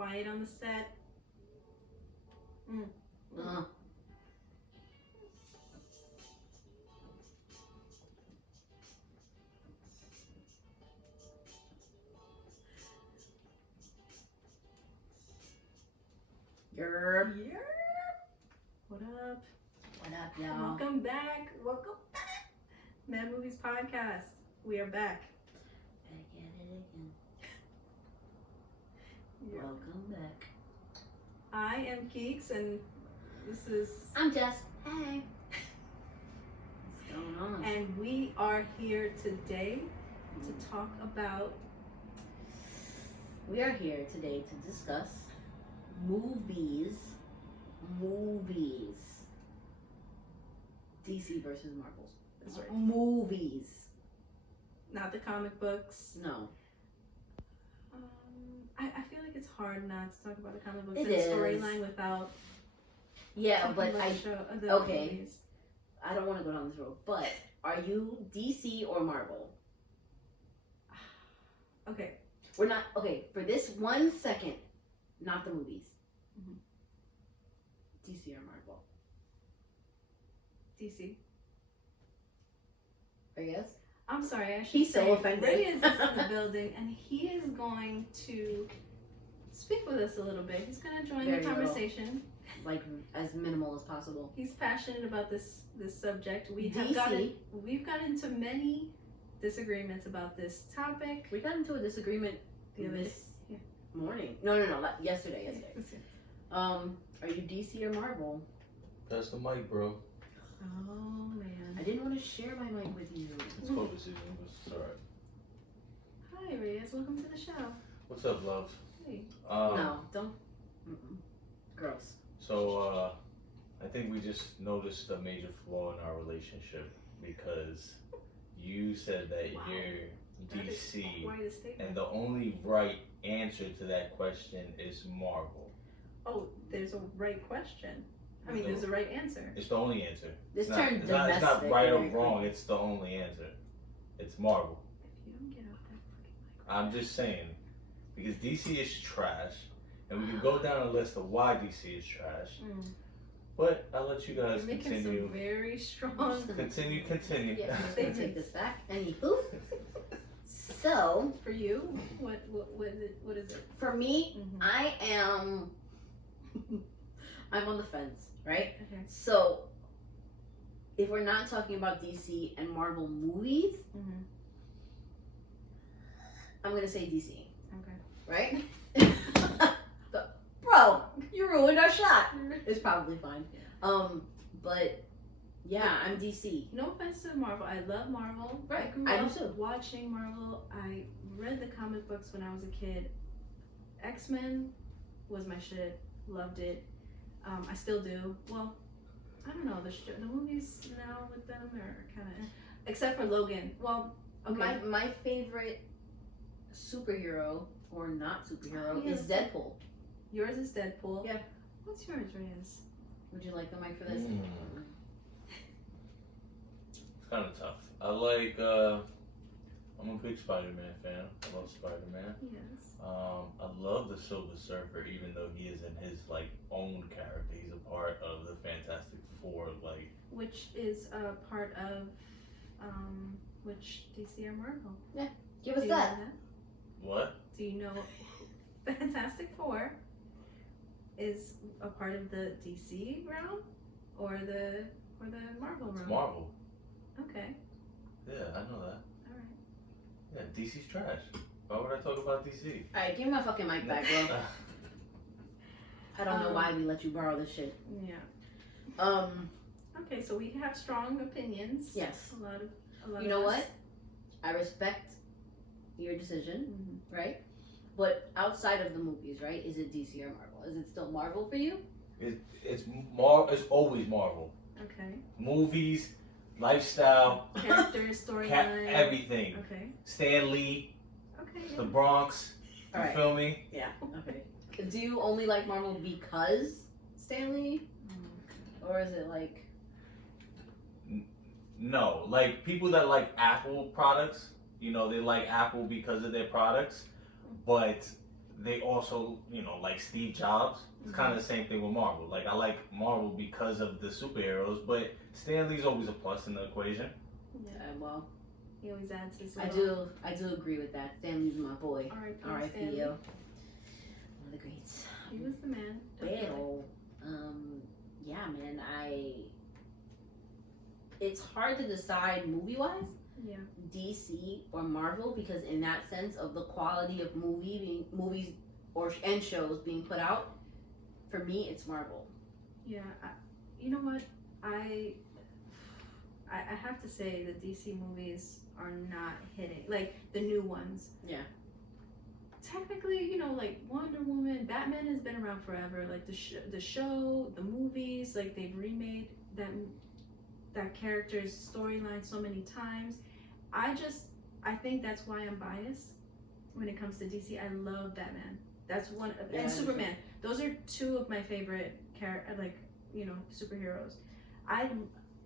quiet on the set. Yerp. What up? What up, y'all? Welcome back. Welcome back. Mad Movies Podcast. We are back. Back at it again. Yeah. Welcome back. I am Keeks, and this is. I'm Jess. Hey. What's going on? And we are here today to talk about. We are here today to discuss movies. DC versus Marvel. That's right. Movies. Not the comic books. No. I feel like it's hard not to talk about the comic books It and the is. storyline without. Yeah, talking but about the okay. movies. I don't want to go down this road. But are you DC or Marvel? Okay. We're not okay for this 1 second. Not the movies. Mhm. DC or Marvel? DC. Reyes? I'm sorry, I should He's say so offended. Reyes is in the building, and he is going to speak with us a little bit. He's going to join Very the conversation. Like as minimal as possible. He's passionate about this subject. We've DC. got into many disagreements about this topic. We got into a disagreement The other this day. morning. No, yesterday. Are you DC or Marvel? That's the mic, bro. Oh man. I didn't want to share my mic with you. It's COVID season, but it's alright. Hi Reyes, welcome to the show. What's up, love? Hey. No, don't. Gross. So, I think we just noticed a major flaw in our relationship because you said that Wow. you're That is DC, quite a statement. and the only right answer to that question is Marvel. Oh, there's a right question. I mean, No. there's a right answer. It's the only answer. This It's turned it's domestic. not right or very wrong. quickly. It's the only answer. It's Marvel. If you don't get out that fucking microphone. I'm just saying, because DC is trash, and we can go down a list of why DC is trash. But I'll let you guys You're making continue. some very strong Continue. Yeah, I'm gonna take this back. Anywho. So, for you. What is it? for me, Mhm. I am. I'm on the fence, right? Okay. So, if we're not talking about DC and Marvel movies, Mhm. I'm gonna say DC, Okay. right? Bro, you ruined our shot. It's probably fine. But yeah, I'm DC. No offense to Marvel. I love Marvel. Right. I grew I do up too. watching Marvel. I read the comic books when I was a kid. X-Men was my shit. Loved it. I still do. Well, I don't know. The movies now with them are kind of, except for Logan. Well, okay. My favorite superhero or not superhero Yes. is Deadpool. Yours is Deadpool. Yeah. What's yours, Reyes? Would you like the mic for this? It's kind of tough. I'm a big Spider-Man fan. I love Spider-Man. Yes. I love the Silver Surfer, even though he isn't his own character. He's a part of the Fantastic Four. Which is a part of, which DC or Marvel? Give Do us you know that. What? Do you know Fantastic Four is a part of the DC realm or the Marvel realm? It's Marvel. Okay. Yeah, I know that. Alright. Yeah, DC's trash. Why would I talk about DC? Alright, give me my fucking mic back, bro. I don't know why we let you borrow this shit. Yeah. Okay, so we have strong opinions. Yes. A lot of You know us. what? I respect your decision, Mhm. right? But outside of the movies, right? Is it DC or Marvel? Is it still Marvel for you? It's always Marvel. Okay. Movies, lifestyle, Characters, storyline. everything. Okay. Stan Lee, Okay. the Bronx. You Alright. feel me? Yeah. Okay. Do you only like Marvel because Stanley, or is it like? No, people that like Apple products, they like Apple because of their products, but they also, you know, like Steve Jobs. It's kind of the same thing with Marvel. Like, I like Marvel because of the superheroes, but Stan Lee's always a plus in the equation. Yeah. Well, He always adds his. I do agree with that. Stan Lee's my boy. R.I.P. R.I.P. Yo. One of the greats. He was the man. Definitely. Well, yeah, man. It's hard to decide movie-wise. Yeah. DC or Marvel, because in that sense of the quality of movies and shows being put out, for me it's Marvel. Yeah. You know what? I have to say the DC movies are not hitting, like the new ones. Yeah. Technically, you know, like Wonder Woman, Batman has been around forever. Like the show, the movies, like they've remade that character's storyline so many times. I think that's why I'm biased when it comes to DC. I love Batman. That's one, and Superman. Those are two of my favorite superheroes.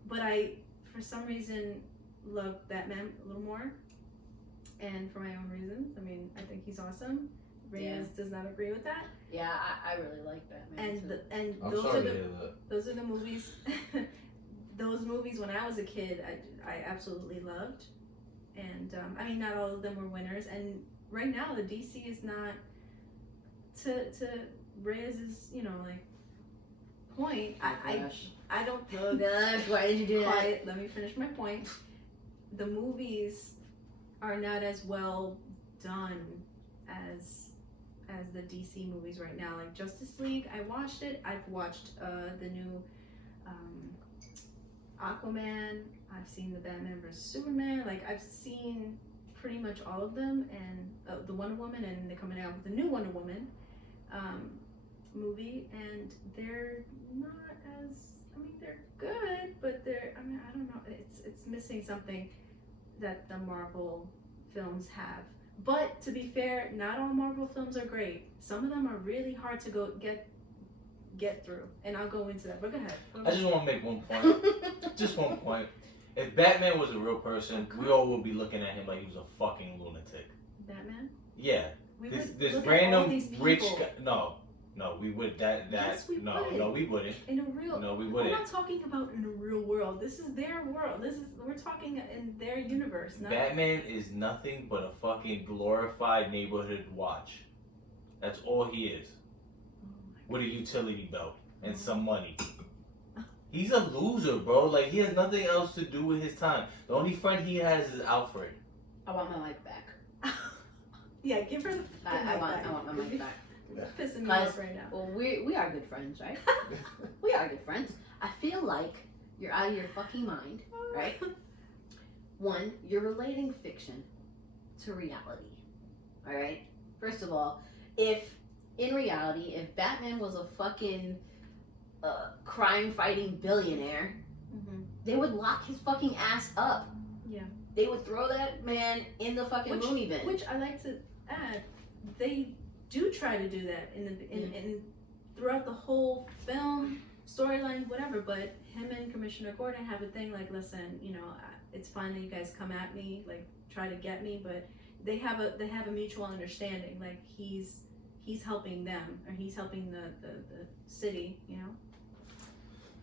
But I for some reason love Batman a little more, and for my own reasons. I mean, I think he's awesome. Reyes does not agree with that. Yeah, I really like Batman. And those are the movies. Those movies when I was a kid, I absolutely loved. And I mean, not all of them were winners. And right now, the DC is not to Reyes's, point. I don't. Oh gosh, why did you do that? Let me finish my point. The movies are not as well done as the DC movies right now. Like Justice League, I watched it. I've watched the new Aquaman. I've seen the Batman vs Superman. Like I've seen pretty much all of them, and the Wonder Woman, and they're coming out with the new Wonder Woman movie, and they're not as. I mean, they're good, but I don't know. It's missing something that the Marvel films have. But to be fair, not all Marvel films are great. Some of them are really hard to get through, and I'll go into that. But go ahead. I just want to make one point. Just one point. If Batman was a real person, we all would be looking at him like he was a fucking lunatic. Batman? Yeah. This random rich guy. No, we would Yes, we would. No, we wouldn't. In a real. No, we wouldn't. We're not talking about in a real world. This is their world. We're talking in their universe. Batman is nothing but a fucking glorified neighborhood watch. That's all he is. With a utility belt and some money. He's a loser, bro. Like, he has nothing else to do with his time. The only friend he has is Alfred. I want my life back. Yeah, give her the I want my mic back. Pissing me off right now. Well, we are good friends, right? We are good friends. I feel like you're out of your fucking mind, right? One, you're relating fiction to reality. All right. First of all, if in reality, if Batman was a fucking crime-fighting billionaire, they would lock his fucking ass up. Yeah. They would throw that man in the fucking loony bin. Which I like to add, they do try to do that in throughout the whole film storyline, whatever. But him and Commissioner Gordon have a thing like, listen, it's fine that you guys come at me, like try to get me, but they have a mutual understanding. Like he's helping them, or he's helping the city.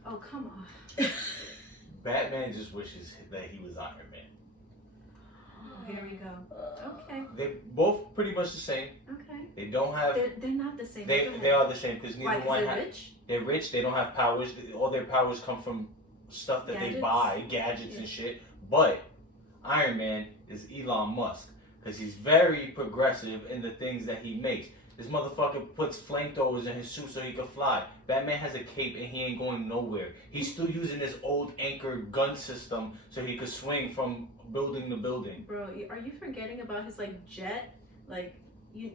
Oh come on. Batman just wishes that he was Iron Man. Oh, here we go. Okay. They both pretty much the same. Okay. They don't have. They're not the same. They are the same because neither one. They're rich. They're rich. They don't have powers. All their powers come from stuff that they buy, gadgets and shit. But Iron Man is Elon Musk because he's very progressive in the things that he makes. This motherfucker puts flamethrowers in his suit so he can fly. Batman has a cape and he ain't going nowhere. He's still using his old anchor gun system so he could swing from building to building. Bro, are you forgetting about his jet? Like you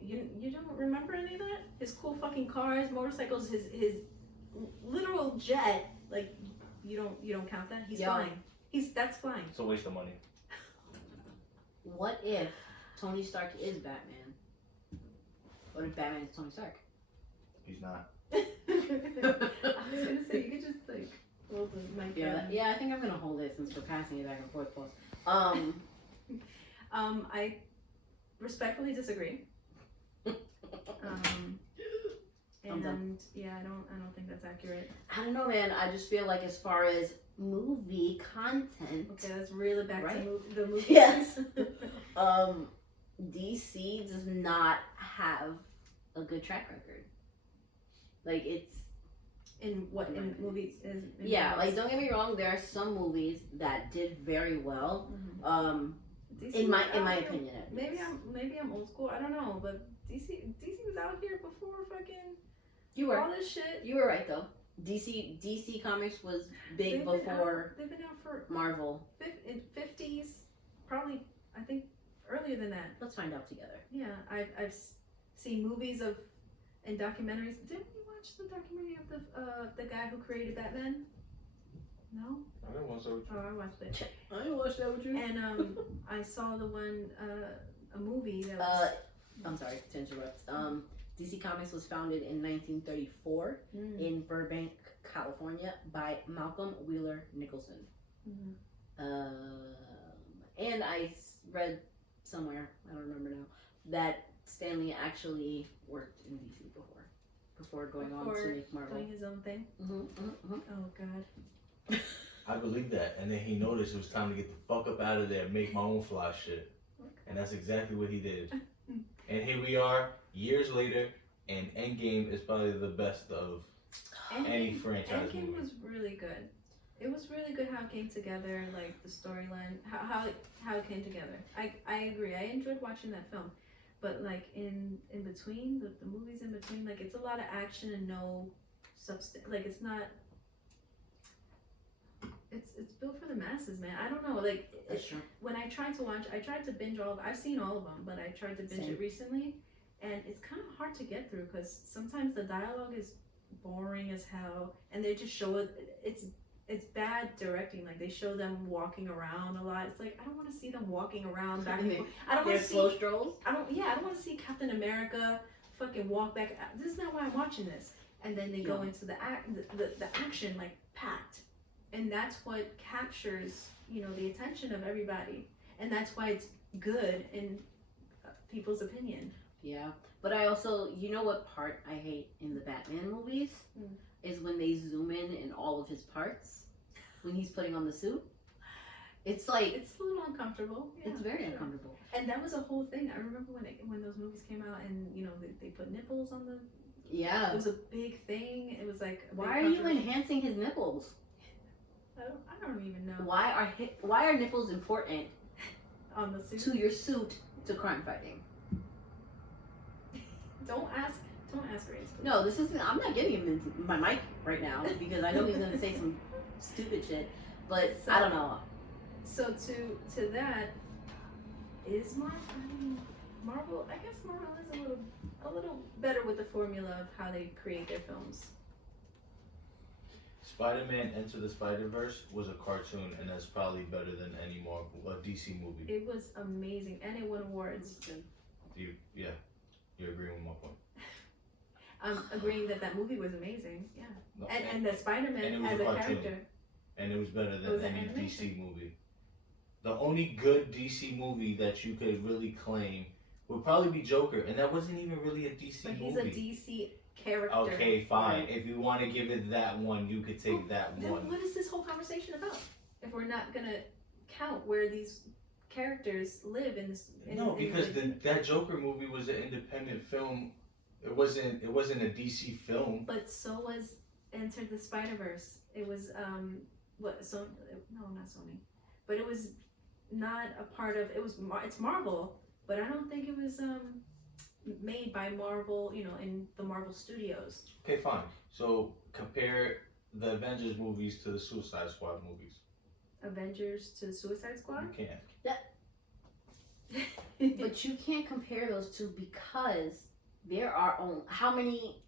don't remember any of that? His cool fucking cars, motorcycles, his literal jet. Like you don't count that? He's flying. That's flying. It's a waste of money. What if Tony Stark is Batman? What if Batman is Tony Stark? He's not. I was gonna say you could just hold the mic. Yeah, I think I'm gonna hold it since we're passing it back and forth. I respectfully disagree. And yeah, I don't think that's accurate. I don't know, man. I just feel like as far as movie content, Okay, let's reel it back Right? to the movies. Yes. DC does not have a good track record. Like it's in what in Right. movies is in yeah, movies. like don't get me wrong, there are some movies that did very well. DC In my was out here- opinion, at Maybe least. I'm old school. I don't know, but DC was out here before fucking You were all this shit. you were right though. DC Comics was big They've been before out, they've been out for Marvel. in 50s, probably I think earlier than that. Let's find out together. Yeah, I've seen movies of and documentaries. Didn't we watch the documentary of the guy who created Batman? No. I don't want to. Oh, I watched it. I didn't watch that with you. And I saw the one a movie that was. I'm sorry to interrupt. DC Comics was founded in 1934 in Burbank, California, by Malcolm Wheeler Nicholson. And I read somewhere, I don't remember now, that Stanley actually worked in DC before going on to make Marvel. Doing his own thing. Oh God. I believe that, and then he noticed it was time to get the fuck up out of there and make my own fly shit, and that's exactly what he did. And here we are, years later, and Endgame is probably the best of any franchise Endgame movie. was really good. It was really good how it came together, like the storyline, how it came together. I agree. I enjoyed watching that film, but like in between the movies in between, like it's a lot of action and no substance. Like it's not. It's built for the masses, man. I don't know. Like That's true. when I tried to binge all of. I've seen all of them, but I tried to binge Same. it recently, and it's kind of hard to get through because sometimes the dialogue is boring as hell, and they just show it. It's bad directing. Like they show them walking around a lot. It's like I don't want to see them walking around back and forth. I don't want They're to see. slow strolls. I don't want to see Captain America fucking walk back. This is not why I'm watching this. And then they go into the action like packed, and that's what captures the attention of everybody, and that's why it's good in people's opinion. Yeah, but I also, what part I hate in the Batman movies is when they zoom in all of his parts when he's putting on the suit. It's like It's a little uncomfortable. Yeah, it's very sure. uncomfortable. And that was a whole thing. I remember when those movies came out, and they put nipples on the. Yeah. It was a big thing. It was like. a Why big are you controversy. enhancing his nipples? I don't even know. Why are nipples important On the suit. to your suit to crime fighting? Don't ask Reyes. No, this isn't. I'm not getting him into my mic right now because I know he's gonna say some stupid shit. But So- I don't know. So to that is Marvel. I guess Marvel is a little better with the formula of how they create their films. Spider-Man Enter the Spider-Verse was a cartoon, and that's probably better than any Marvel DC movie. It was amazing, and it won awards. You agree with my point? I'm agreeing that movie was amazing. Yeah, No, and the and it Spider-Man was as a a cartoon. character. and it was better It than was an any animation. DC movie. The only good DC movie that you could really claim would probably be Joker, and that wasn't even really a DC But movie. he's a DC character. Okay, fine. Right. If you want to give it that one, you could take that Then one. what is this whole conversation about? If we're not gonna count where these characters live in this. No, because that Joker movie was an independent film. It wasn't a DC film. But so was Enter the Spider-Verse. It was what Sony? No, not Sony. But it was not a part of. It's Marvel, but I don't think it was made by Marvel. In the Marvel Studios. Okay, fine. So compare the Avengers movies to the Suicide Squad movies. Avengers to Suicide Squad. You can't. But you can't compare those two because there are only how many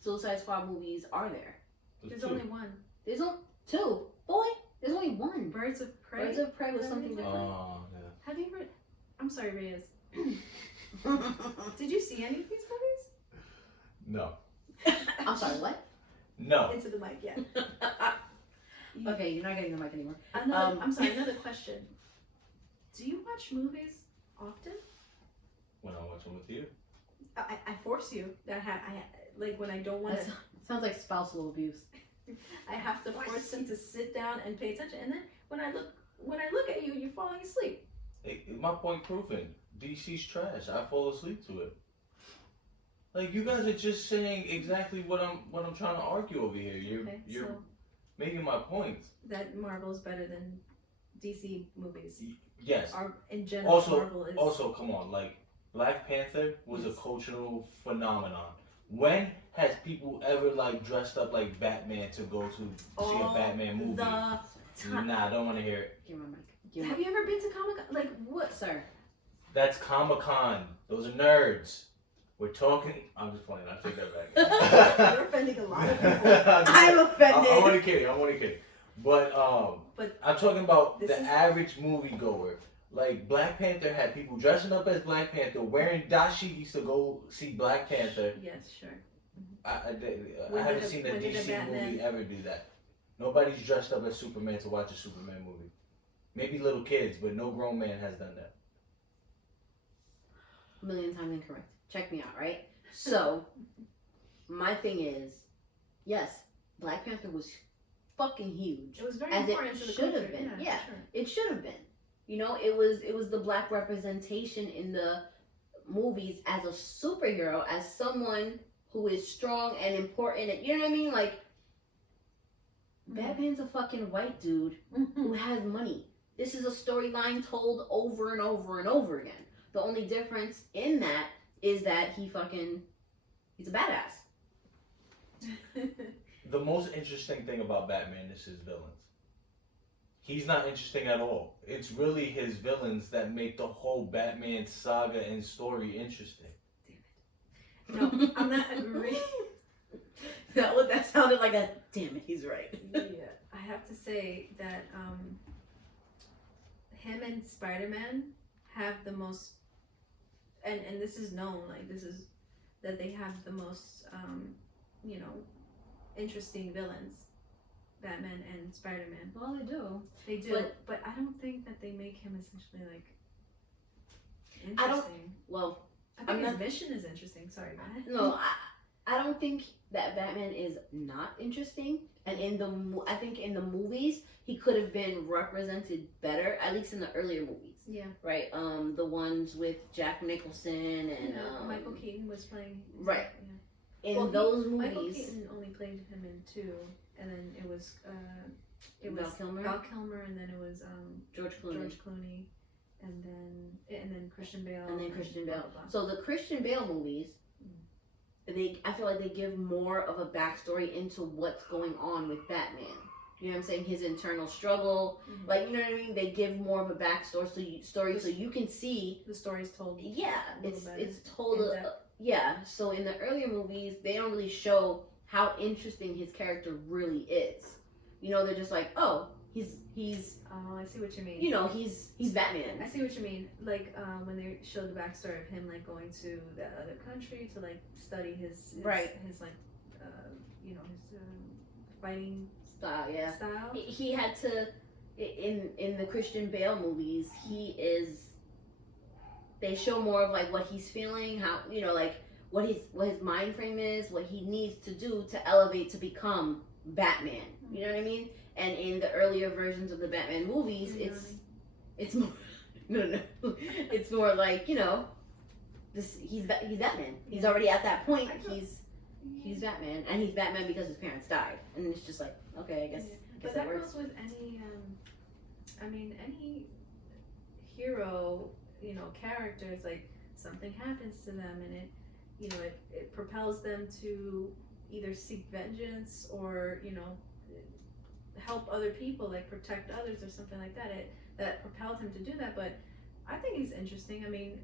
Suicide Squad movies are there? There's two. only one. There's only two. Boy, there's only one. Birds of Prey. Birds of Prey was something different. Oh, yeah. Have you read? I'm sorry, Reyes. Did you see any of these movies? No. I'm sorry, what? No. Into the mic, yeah. Okay, you're not getting the mic anymore. I'm sorry. Another question. Do you watch movies often? When I watch them with you. I force you. I like when I don't want to. Sounds like spousal abuse. I have to force them to sit down and pay attention, and then when I look at you, you're falling asleep. Hey, my point proven. DC's trash. I fall asleep to it. Like you guys are just saying exactly what I'm trying to argue over here. You're so making my points. that Marvel's better than DC movies. Yes. Or in general, Also, Marvel is. also, come on. Like Black Panther was Yes. a cultural phenomenon. When has people ever like dressed up like Batman to go to see a Batman movie? The time. Nah, I don't want to hear it. Give me my mic. Have you ever been to Comic-Con? Like what? Sir. That's Comic-Con. Those are nerds. We're talking. I'm just playing. I take that back. You're offending a lot of people. I'm offended. I'm only kidding. But I'm talking about the is... average moviegoer. Like Black Panther had people dressing up as Black Panther, wearing dashikis to go see Black Panther. Yes, sure. I haven't seen a DC movie ever do that. Nobody's dressed up as Superman to watch a Superman movie. Maybe little kids, but no grown man has done that. A million times incorrect. Check me out, right? So, my thing is, yes, Black Panther was fucking huge. It was very as important it to the should culture. have been. Yeah, Yeah, sure. it should have been. You know, it was the black representation in the movies as a superhero, as someone who is strong and important. And, you know what I mean? Like, Batman's a fucking white dude who has money. This is a storyline told over and over and over again. The only difference in that is that he's a badass. The most interesting thing about Batman is his villains. He's not interesting at all. It's really his villains that make the whole Batman saga and story interesting. No, I'm not agreeing. That sounded like a damn it, he's right. Yeah, I have to say that him and Spider-Man have the most, and this is known, like this is that they have the most, interesting villains. Batman and Spider-Man. Well, they do. They do, but I don't think that they make him essentially like interesting. I think his mission is interesting. Sorry, go ahead. No, I don't think that Batman is not interesting. And I think in the movies he could have been represented better, at least in the earlier movies. Yeah. Right. The ones with Jack Nicholson and Michael Keaton was playing. Right. Yeah. In those movies, Michael Keaton only played him in 2, and then it was Val Kilmer, and then it was George Clooney, and then Christian Bale, Blah, blah, blah. So the Christian Bale movies, I feel like they give more of a backstory into what's going on with Batman. You know what I'm saying? His internal struggle, like, you know what I mean? They give more of a backstory, so you can see the story's told. Yeah, it's told. Yeah. So in the earlier movies, they don't really show how interesting his character really is. You know, they're just like, oh, he's. Oh, I see what you mean. You know, he's Batman. I see what you mean. Like when they showed the backstory of him, like going to that other country to like study his like his fighting style. He had to. In the Christian Bale movies, they show more of like what he's feeling, how, you know, like what his mind frame is, what he needs to do to elevate to become Batman. You know what I mean? And in the earlier versions of the Batman movies, it's more no, it's more like, you know, he's Batman. He's already at that point. He's Batman, and he's Batman because his parents died, and it's just like, okay, I guess. But that goes with any hero, you know, characters. Like something happens to them, and it propels them to either seek vengeance or, you know, help other people, like protect others or something like that. That propelled him to do that. But I think he's interesting. I mean,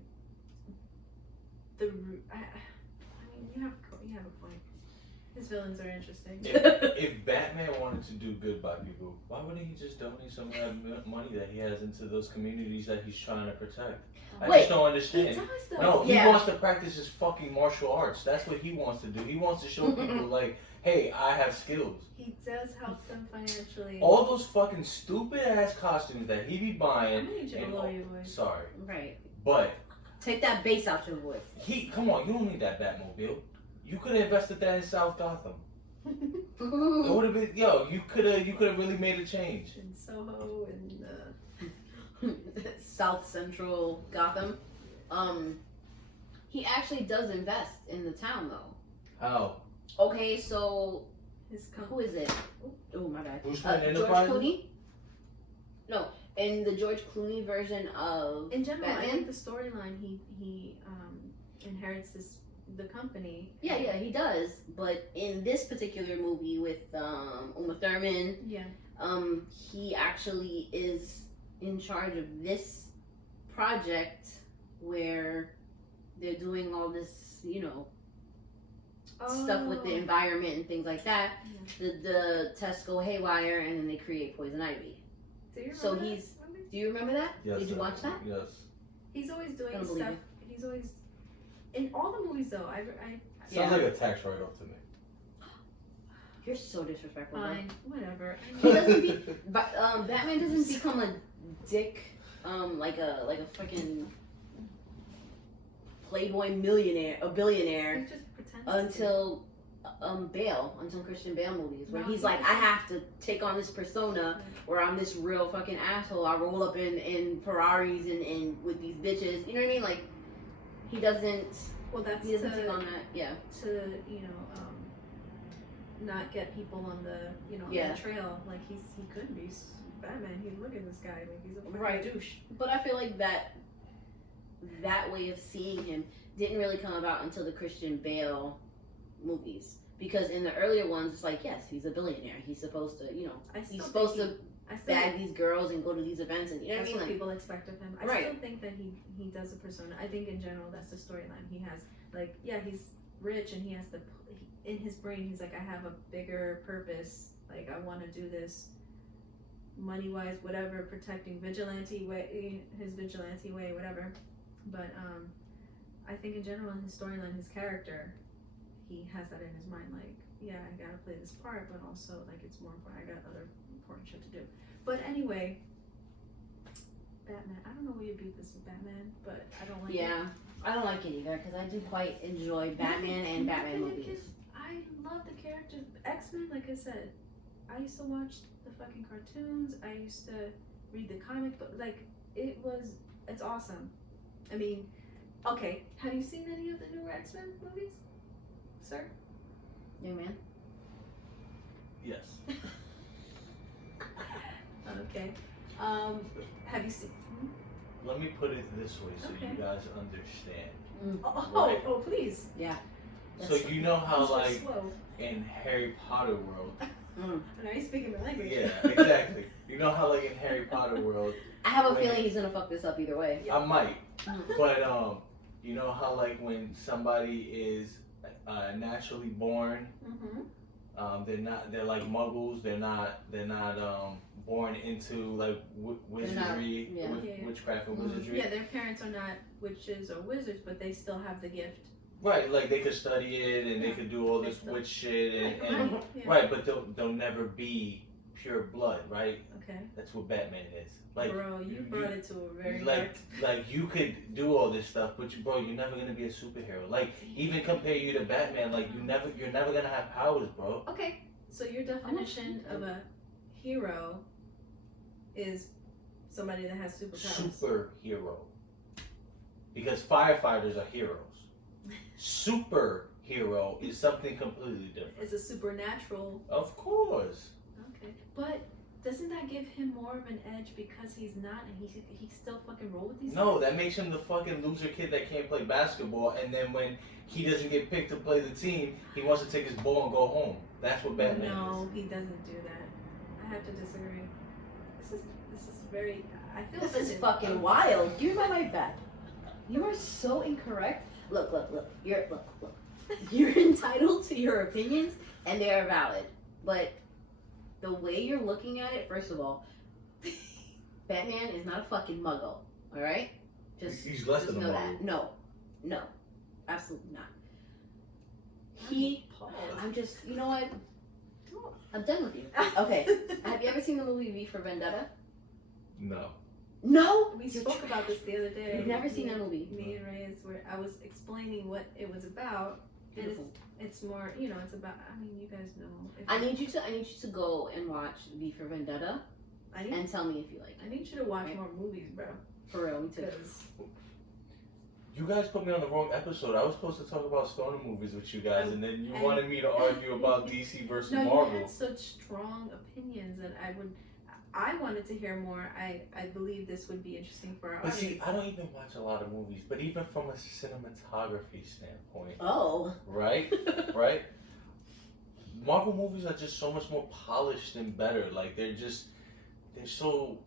you have a point. His villains are interesting. If Batman wanted to do good by people, why wouldn't he just donate some of that money that he has into those communities that he's trying to protect? I just don't understand. He does, though. No, he wants to practice his fucking martial arts. That's what he wants to do. He wants to show people like, hey, I have skills. He does help them financially. All those fucking stupid ass costumes that he be buying. I'm gonna need you to lower your voice. Sorry. Right. But Take that bass out your voice. Come on, you don't need that Batmobile. You could have invested that in South Gotham. It Mm. would have been, you could have really made a change. In Soho and South Central Gotham. He actually does invest in the town though. How? Okay, so his who is it? Oh my bad. Bruce Wayne George Enterprises? Clooney? No, in the George Clooney version of In general, Batman? I think the storyline he inherits the company. Yeah, he does. But in this particular movie with Uma Thurman, Yeah. he actually is in charge of this project where they're doing all this, stuff with the environment and things like that. Yeah. The tests go haywire and then they create poison ivy. Do you remember So that? do you remember that? Yes, Did you watch that? Yes. He's always doing I don't believe stuff. He's always in all the movies though. I Sounds like a tax write-off to me. You're so disrespectful. bro. fine, whatever. He doesn't Batman doesn't become a dick, like a freaking playboy billionaire He just pretends until Christian Bale movies where No, he's he like, I doesn't. have to take on this persona where I'm this real fucking asshole. I roll up in Ferraris and with these bitches. You know what I mean? Like he doesn't Well, that's take on that. Yeah. to not get people on the on Yeah. the trail. Like he could be Batman. He look at this guy like he's a fucking Right. douche. But I feel like that way of seeing him didn't really come about until the Christian Bale movies. Because in the earlier ones, it's like, yes, he's a billionaire. He's supposed to, I still he's supposed think to I still bag these girls and go to these events, and you know what I that's mean? what Like, people expect of him. I Right. still think that he does a persona. I think in general that's the storyline he has. Like, yeah, he's rich and he has to. In his brain, he's like, I have a bigger purpose. Like, I want to do this, money wise, whatever, protecting vigilante way, his vigilante way, whatever. But I think in general, in his storyline, his character, he has that in his mind. Like, yeah, I gotta play this part, but also like it's more important. I got other important shit to do. But anyway. Batman. I don't know where your beef is with Batman, but I don't like it. yeah, I don't like it either because I do quite enjoy Batman and Batman Nothing movies. against- I love the characters. X-Men, like I said, I used to watch the fucking cartoons. I used to read the comic book. Like, it's awesome. I mean, okay, have you seen any of the newer X-Men movies, sir? Young man. Yes. Okay. Have you seen? Let me put it this way so Okay. you guys understand. Oh, oh, please. So you know how I'm so like slow. in Harry Potter world. I know you're speaking my language. Yeah, exactly. You know how like in Harry Potter world, I have a Wait. feeling he's gonna fuck this up either way. I might, Mm. but you know how like when somebody is naturally born, Mm-hmm. they're like muggles. They're not born into like wizardry, yeah. Yeah. witchcraft and Mhm. wizardry. Yeah, their parents are not witches or wizards, but they still have the gift. Right, like they could study it and they Yeah. could do all They this still- witch shit and Right. Yeah. right, but they'll never be pure blood, right? Okay. That's what Batman is. Like Bro, you brought it to a very like you could do all this stuff, but bro, you're never gonna be a superhero. Like even compare you to Batman, like you're never gonna have powers, bro. Okay, so your definition of a hero is somebody that has superpowers. Superhero. Because firefighters are heroes. Superhero is something completely different. It's a supernatural. Of course. Okay, but doesn't that give him more of an edge because he's not, and he still fucking roll with these? No, things? that makes him the fucking loser kid that can't play basketball, and then when he doesn't get picked to play the team, he wants to take his ball and go home. That's what Batman No, he doesn't do that. I have to disagree. This is very. I feel This is offended. fucking wild. You're my right back. You are so incorrect. Look. You're entitled to your opinions, and they are valid. But the way you're looking at it, first of all, Batman is not a fucking muggle. All right, He's less just than a know muggle. that. No, absolutely not. Pause. I'm just. You know what? I'm done with you. Okay. Have you ever seen the movie V for Vendetta? No. No, We you're spoke about this trash. the other day. You've never seen Me- that movie. Me and Reyes, where I was explaining what it was about, and Beautiful. it's more, you know, it's about. I mean, you guys know. If I need you to go and watch V for Vendetta I need, and tell me if you like it. I need you to watch Right. more movies, bro. For real, me too. 'Cause You guys put me on the wrong episode. I was supposed to talk about stoner movies with you guys, and then you and- wanted me to argue about DC versus no, you Marvel. had such strong opinions, and I wanted to hear more. I believe this would be interesting for our But audience. see, I don't even watch a lot of movies, but even from a cinematography standpoint, Oh. right? Right? Marvel movies are just so much more polished and better. Like they're so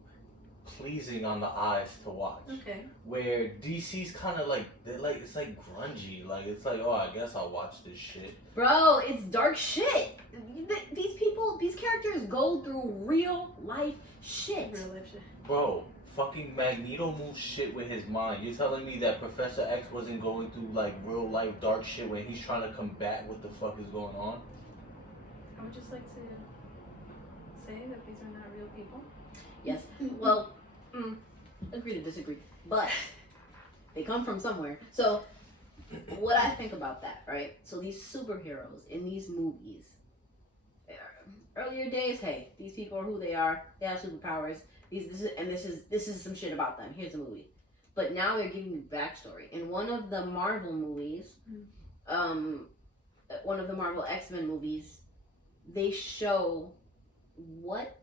pleasing on the eyes to watch. Okay. Where DC's kind of like it's like grungy. Like it's like, oh, I guess I'll watch this shit. Bro, it's dark shit. These characters go through real life shit. Real life shit. Bro, fucking Magneto moves shit with his mind. You're telling me that Professor X wasn't going through like real life dark shit when he's trying to combat what the fuck is going on? I would just like to say that these are not real people. Yes. Well, agree to disagree, but they come from somewhere. So, what I think about that, right? So these superheroes in these movies, earlier days, hey, these people are who they are. They have superpowers. This is some shit about them. Here's a movie. But now they're giving you backstory. In one of the Marvel movies, one of the Marvel X-Men movies, they show what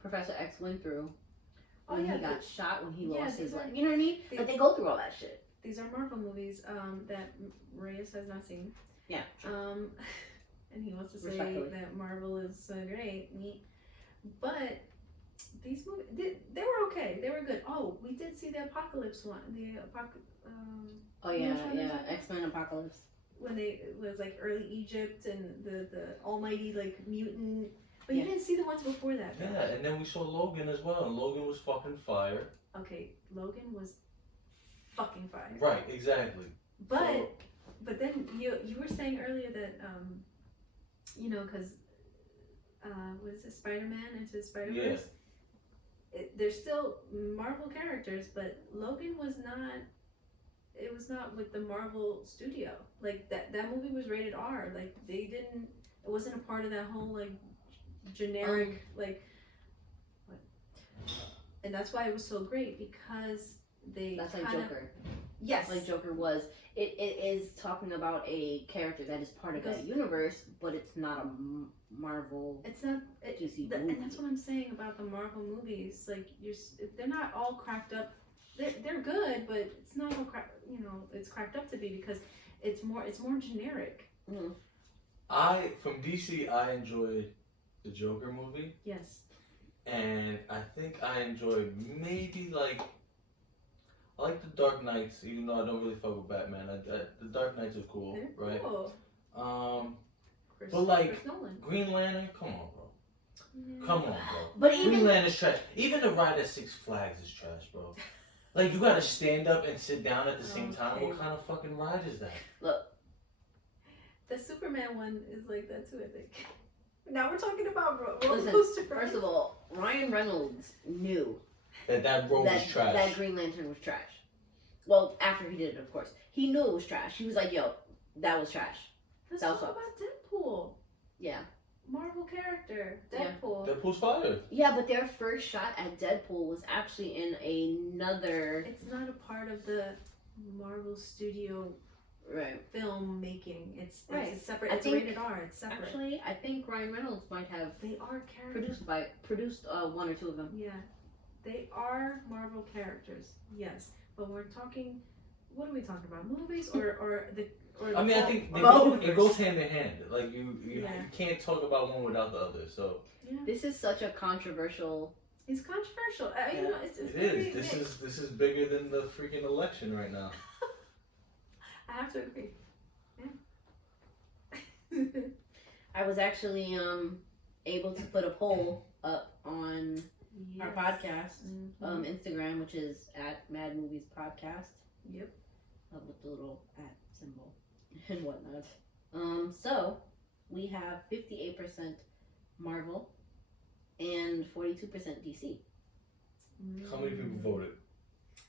Professor X went through when he got shot, when he lost his life. You know what I mean? Like they go through all that shit. These are Marvel movies that Reyes has not seen. Yeah. And he wants to say Respectfully. that Marvel is so great, but these movies they were okay. They were good. Oh, we did see the Apocalypse one. Oh yeah, which one is it? X-Men Apocalypse. When it was like early Egypt and the almighty like mutant. But you Yeah. didn't see the ones before that. Though. Yeah, and then we saw Logan as well, and Logan was fucking fire. Okay, Logan was fucking fire. Right, exactly. But then you were saying earlier that because what is it, Spider-Man Into the Spider-Verse? They're still Marvel characters, but Logan was not. It was not with the Marvel studio. Like that movie was rated R. Like they didn't. It wasn't a part of that whole like generic like. What? And that's why it was so great because they. That's like kinda, Joker. Yes. Like Joker was. It is talking about a character that is part of that universe, but it's not a Marvel. It's not. DC movie. And that's what I'm saying about the Marvel movies. Like they're not all cracked up. They're good, but it's not all it's cracked up to be because it's more generic. Mm. From DC, I enjoyed the Joker movie, Yes. and I think I enjoyed maybe like. I like the Dark Knights, even though I don't really fuck with Batman. The Dark Knights are cool, They're right? cool. But like Chris Nolan. Green Lantern, come on, bro. Yeah. Come on, bro. But Green even Lantern's trash. Even the ride at Six Flags is trash, bro. Like you gotta stand up and sit down at the same time. Okay. What kind of fucking ride is that? The Superman one is like that too, I think. Now we're talking about roller Listen, coaster. first of all, Ryan Reynolds knew That road was trash. that Green Lantern was trash. Well, after he did it, of course, he knew it was trash. He was like, "Yo, that was trash." Let's that was talk about Deadpool. Yeah. Marvel character, Yeah. Deadpool. Deadpool's fire. Yeah, but their first shot at Deadpool was actually in another. It's not a part of the Marvel Studio Right. film making. It's Right. a separate. I It's think- rated R. It's separate. Actually, I think Ryan Reynolds might have they are characters. produced one or two of them. Yeah, they are Marvel characters. Yes, but we're talking. What are we talking about? Movies or the. Or I mean, I the think both? it goes hand in hand. Like you Yeah. can't talk about one without the other. So Yeah, This is such a controversial. it's controversial. You know, it's it very is. This mixed. is bigger than the freaking election right now. I have to agree. Yeah. I was actually able to put a poll up on our Yes. podcast Mhm. Instagram, which is at Mad Movies Podcast. Yep. With the little at symbol and whatnot. So we have 58% Marvel and 42% DC. How many people voted?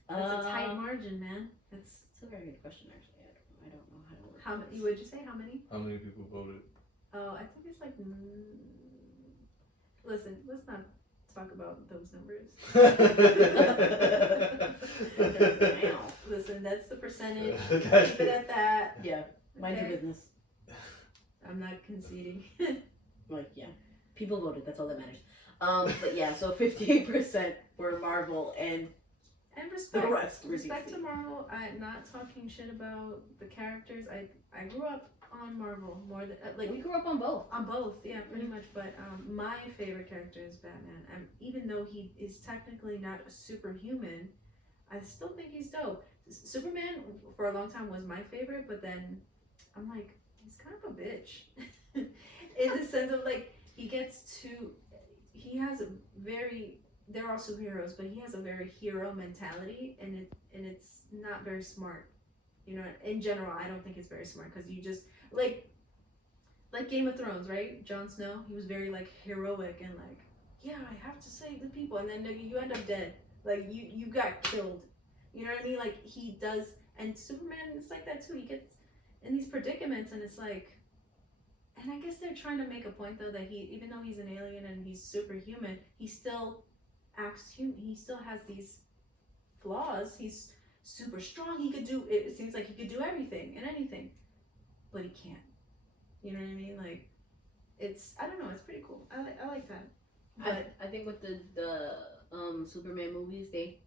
That's a tight margin, man. It's a very good question, actually. I don't know how to work. How many? Would you say how many? How many people voted? Oh, I think it's like. Listen, let's not talk about those numbers. Listen, that's the percentage. Keep it at that. Yeah, mind your business. I'm not conceding. Like, yeah, people voted. That's all that matters. But yeah, so 58% were Marvel, and respect. The rest were Respect DC. to Marvel. I'm not talking shit about the characters. I grew up on Marvel more than we grew up on both. On both, yeah, pretty much. But my favorite character is Batman. Even though he is technically not a superhuman, I still think he's dope. Superman for a long time was my favorite, but then I'm like, he's kind of a bitch, in the sense of like he has a very. They're all superheroes, but he has a very hero mentality, and it's not very smart. You know, in general, I don't think it's very smart because you just like Game of Thrones, right? Jon Snow, he was very like heroic and like, yeah, I have to save the people, and then you end up dead. Like you got killed. You know what I mean? Like he does, and Superman is like that too. He gets in these predicaments, and it's like, and I guess they're trying to make a point though that he, even though he's an alien and he's superhuman, he still acts human. He still has these flaws. He's super strong. He could do. It seems like he could do everything and anything, but he can't. You know what I mean? Like, it's, I don't know. It's pretty cool. I like that. But I think with the Superman movies, they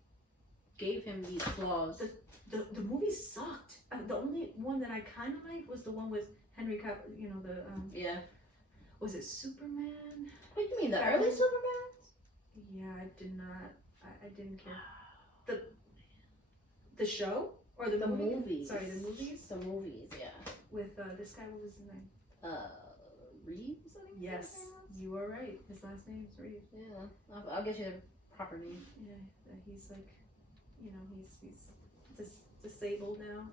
gave him these flaws. The movies sucked. The only one that I kind of liked was the one with Henry Cavill. You know yeah. Was it Superman? What do you mean, the early Superman? Yeah, I did not. I didn't care. The show or the movie? Movies? Sorry, the movies. The movies, yeah. With this guy, what was his name? Reyes, I think. Yes, you are right. His last name is Reyes. Yeah, I'll get you the proper name. Yeah, he's like, you know, he's disabled now.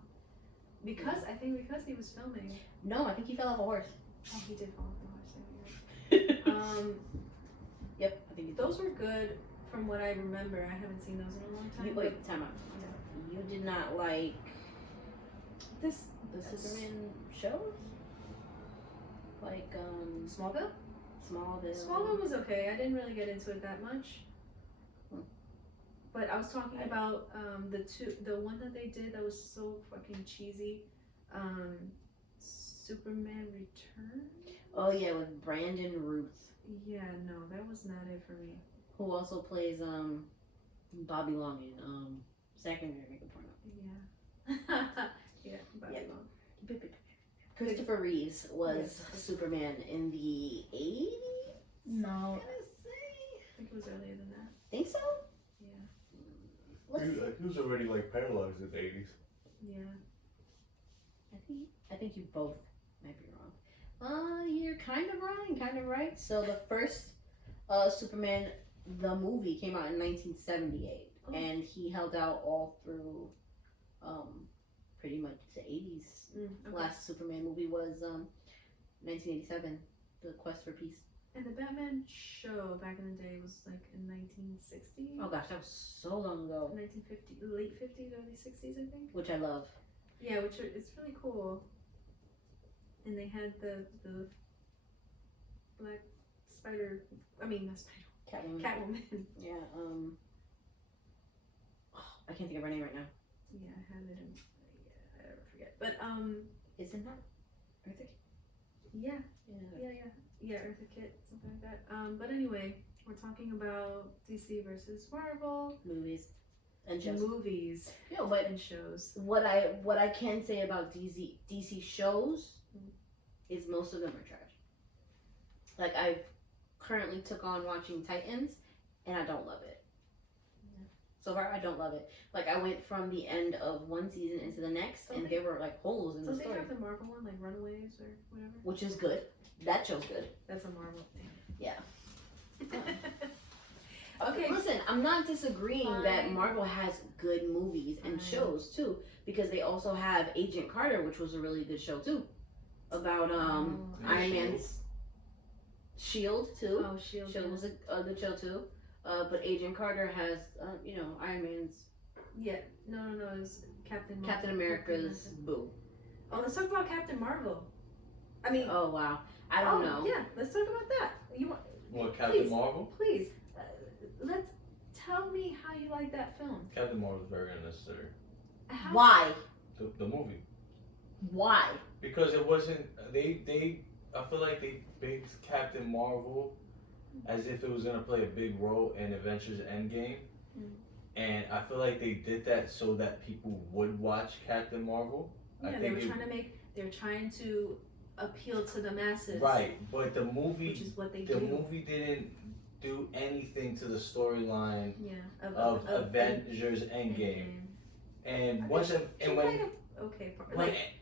Because I think because he was filming. No, I think he fell off a horse. Oh, he did fall off the horse. Yep, I think those were good from what I remember. I haven't seen those in a long time. Wait, time out. Yeah. You did not like the Superman shows? Like Smallville? Smallville was okay. I didn't really get into it that much. But I was talking about the one that they did that was so fucking cheesy. Superman Returns? Oh yeah, with Brandon Ruth. Yeah, no, that was not it for me. Who also plays Bobby Long in Secondary Makeup Porno. Yeah. Yeah, Bobby Long. Christopher Reeves was Superman in the 80s? No. I'm gonna say. I think it was earlier than that. Think so? Yeah. He was already like paralyzed in the 80s. Yeah. I think you both might be wrong. You're kind of wrong and kind of right. So the first Superman, the movie, came out in 1978. Oh. And he held out all through pretty much the 80s. Okay. Last Superman movie was 1987, The Quest for Peace. And the Batman show back in the day was like in 1960. Oh gosh, that was so long ago. 1950, late 50s, early 60s, I think. Which I love. Yeah, it's really cool. And they had the black spider. I mean, not spider. Catwoman. Yeah. I can't think of her name right now. Yeah, I have it in. Yeah, I never forget. But Is it not Eartha? Yeah. Eartha Kitt, something like that. But anyway, we're talking about DC versus Marvel Movies and shows. movies. No, but and shows. what I can say about DC shows is most of them are trash. Like I've currently took on watching Titans, and I don't love it. So far, I don't love it. Like, I went from the end of one season into the next, and there were, like, holes in the story. Don't they have the Marvel one, like Runaways or whatever? Which is good. That show's good. That's a Marvel thing. Yeah. Okay. Listen, I'm not disagreeing that Marvel has good movies and shows, too. Because they also have Agent Carter, which was a really good show, too. About Iron Man's S.H.I.E.L.D., too. Oh, S.H.I.E.L.D. Show was a good show, too. But Agent Carter has, Iron Man's, Yeah. No. It's Captain Marvel. Captain America's boo. Oh, let's talk about Captain Marvel. I mean. Oh wow, I don't know. Yeah, let's talk about that. You want? What, Captain Please. Marvel? Please, let's tell me how you like that film. Captain Marvel is very unnecessary. How? Why? The movie. Why? Because it wasn't, I feel like they baked Captain Marvel as if it was going to play a big role in Avengers Endgame. And I feel like they did that so that people would watch Captain Marvel. Yeah, they were trying to appeal to the masses. Right, but the movie, which is what they the do. movie didn't do anything to the storyline of Avengers Endgame. And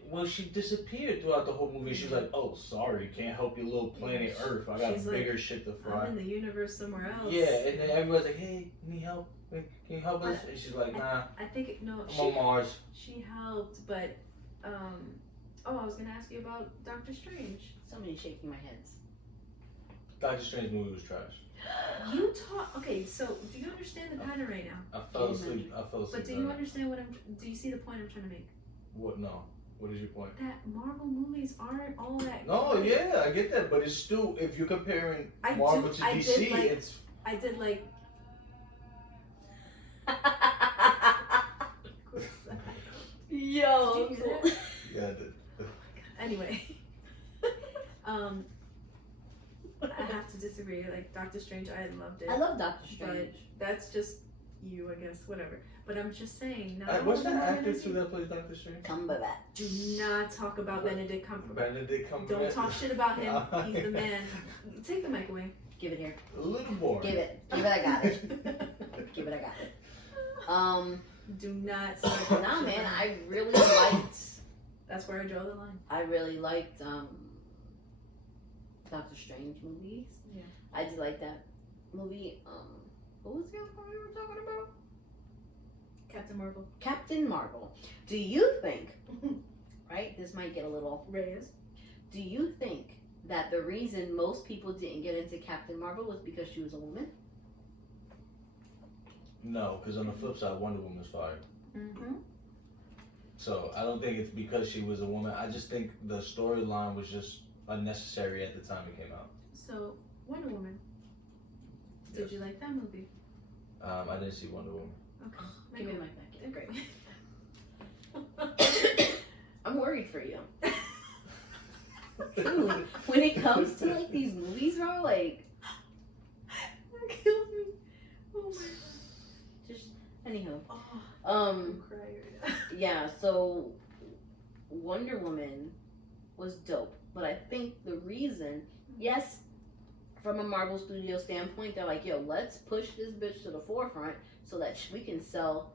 when she disappeared throughout the whole movie, she was like, "Oh, sorry, can't help your little planet Earth. I got bigger shit to fry." I'm in the universe somewhere else. Yeah, and then everyone's like, "Hey, need help? Can you help us?" And she's like, "Nah, I think I'm on Mars." She helped, but I was gonna ask you about Doctor Strange. Somebody's shaking my heads. Doctor Strange movie was trash. You talk. Okay, so do you understand the pattern right now? I fell asleep. But do you understand do you see the point I'm trying to make? What? No. What is your point? That Marvel movies aren't all that. No, good. yeah, I get that, but it's still, if you're comparing Marvel to DC, it's. I did like. Yo. Did you hear that? Yeah, I did. Anyway, I have to disagree. Like Doctor Strange, I loved it. I love Doctor Strange. But that's just you, I guess. Whatever. But I'm just saying. What's that actor too that plays Doctor Strange? Cumberbatch. Do not talk about Benedict Cumberbatch. Benedict Cumberbatch. Don't talk shit about him. He's the man. Take the mic away. Give it here. A little boring. Give it. I got it. Give it. I got it. Do not. Nah, man. I really liked. That's where I draw the line. I really liked Doctor Strange movies. Yeah. I did like that movie. What was the other one we were talking about? Captain Marvel. Captain Marvel. Do you think, right? This might get a little. Reyes. Do you think that the reason most people didn't get into Captain Marvel was because she was a woman? No, because on the flip side, Wonder Woman's fire. Mm-hmm. So I don't think it's because she was a woman. I just think the storyline was just unnecessary at the time it came out. So Wonder Woman. Did Yes. you like that movie? I didn't see Wonder Woman. Okay. Give me my back. Great. I'm worried for you. Truly, when it comes to like these movies, bro, like That killed me. Oh my god. just anyhow. Oh, Um, I'm crying right now. yeah. So Wonder Woman was dope, but I think the reason, yes, from a Marvel Studio standpoint, they're like, yo, let's push this bitch to the forefront so that we can sell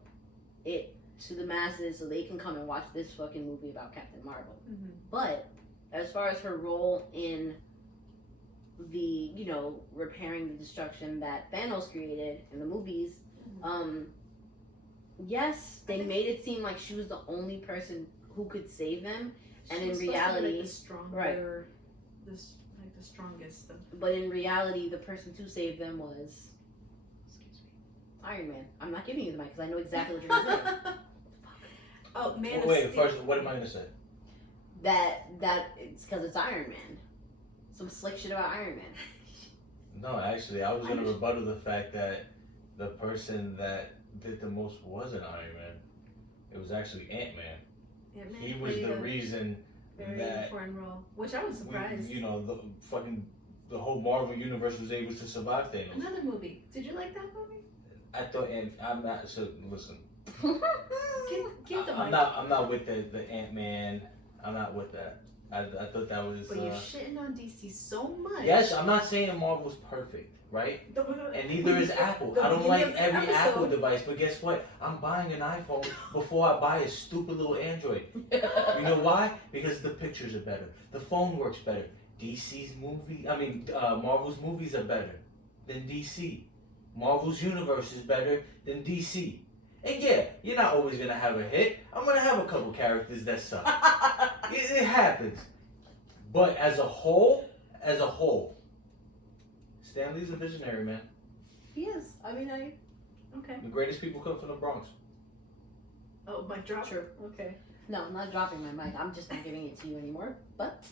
it to the masses so they can come and watch this fucking movie about Captain Marvel. Mm-hmm. But as far as her role in the, repairing the destruction that Thanos created in the movies, yes, they made it seem like she was the only person who could save them. And in reality, the stronger, the strongest. But in reality, the person to save them was Iron Man. I'm not giving you the mic because I know exactly what you're going to say. Oh man! Wait, first, what am I gonna say? That it's because it's Iron Man. Some slick shit about Iron Man. No, actually, I was gonna rebuttal the fact that the person that did the most wasn't Iron Man. It was actually Ant-Man. He was the reason very that important role, which I was surprised. The whole Marvel universe was able to survive Thanos. Another movie. Did you like that movie? I thought, and I'm not. So listen, Give the mic. I'm not with the Ant-Man. I'm not with that. I thought that was. But you're shitting on DC so much. Yes, I'm not saying Marvel's perfect, right? And neither is Apple. I don't like every Apple device, but guess what? I'm buying an iPhone before I buy a stupid little Android. You know why? Because the pictures are better. The phone works better. Marvel's movies are better than DC. Marvel's universe is better than DC. And yeah, you're not always gonna have a hit. I'm gonna have a couple characters that suck. It happens. But as a whole, Stan Lee's a visionary, man. He is. I mean, Okay. The greatest people come from the Bronx. Oh, mic drop. True. Okay. No, I'm not dropping my mic. I'm just not giving it to you anymore. But,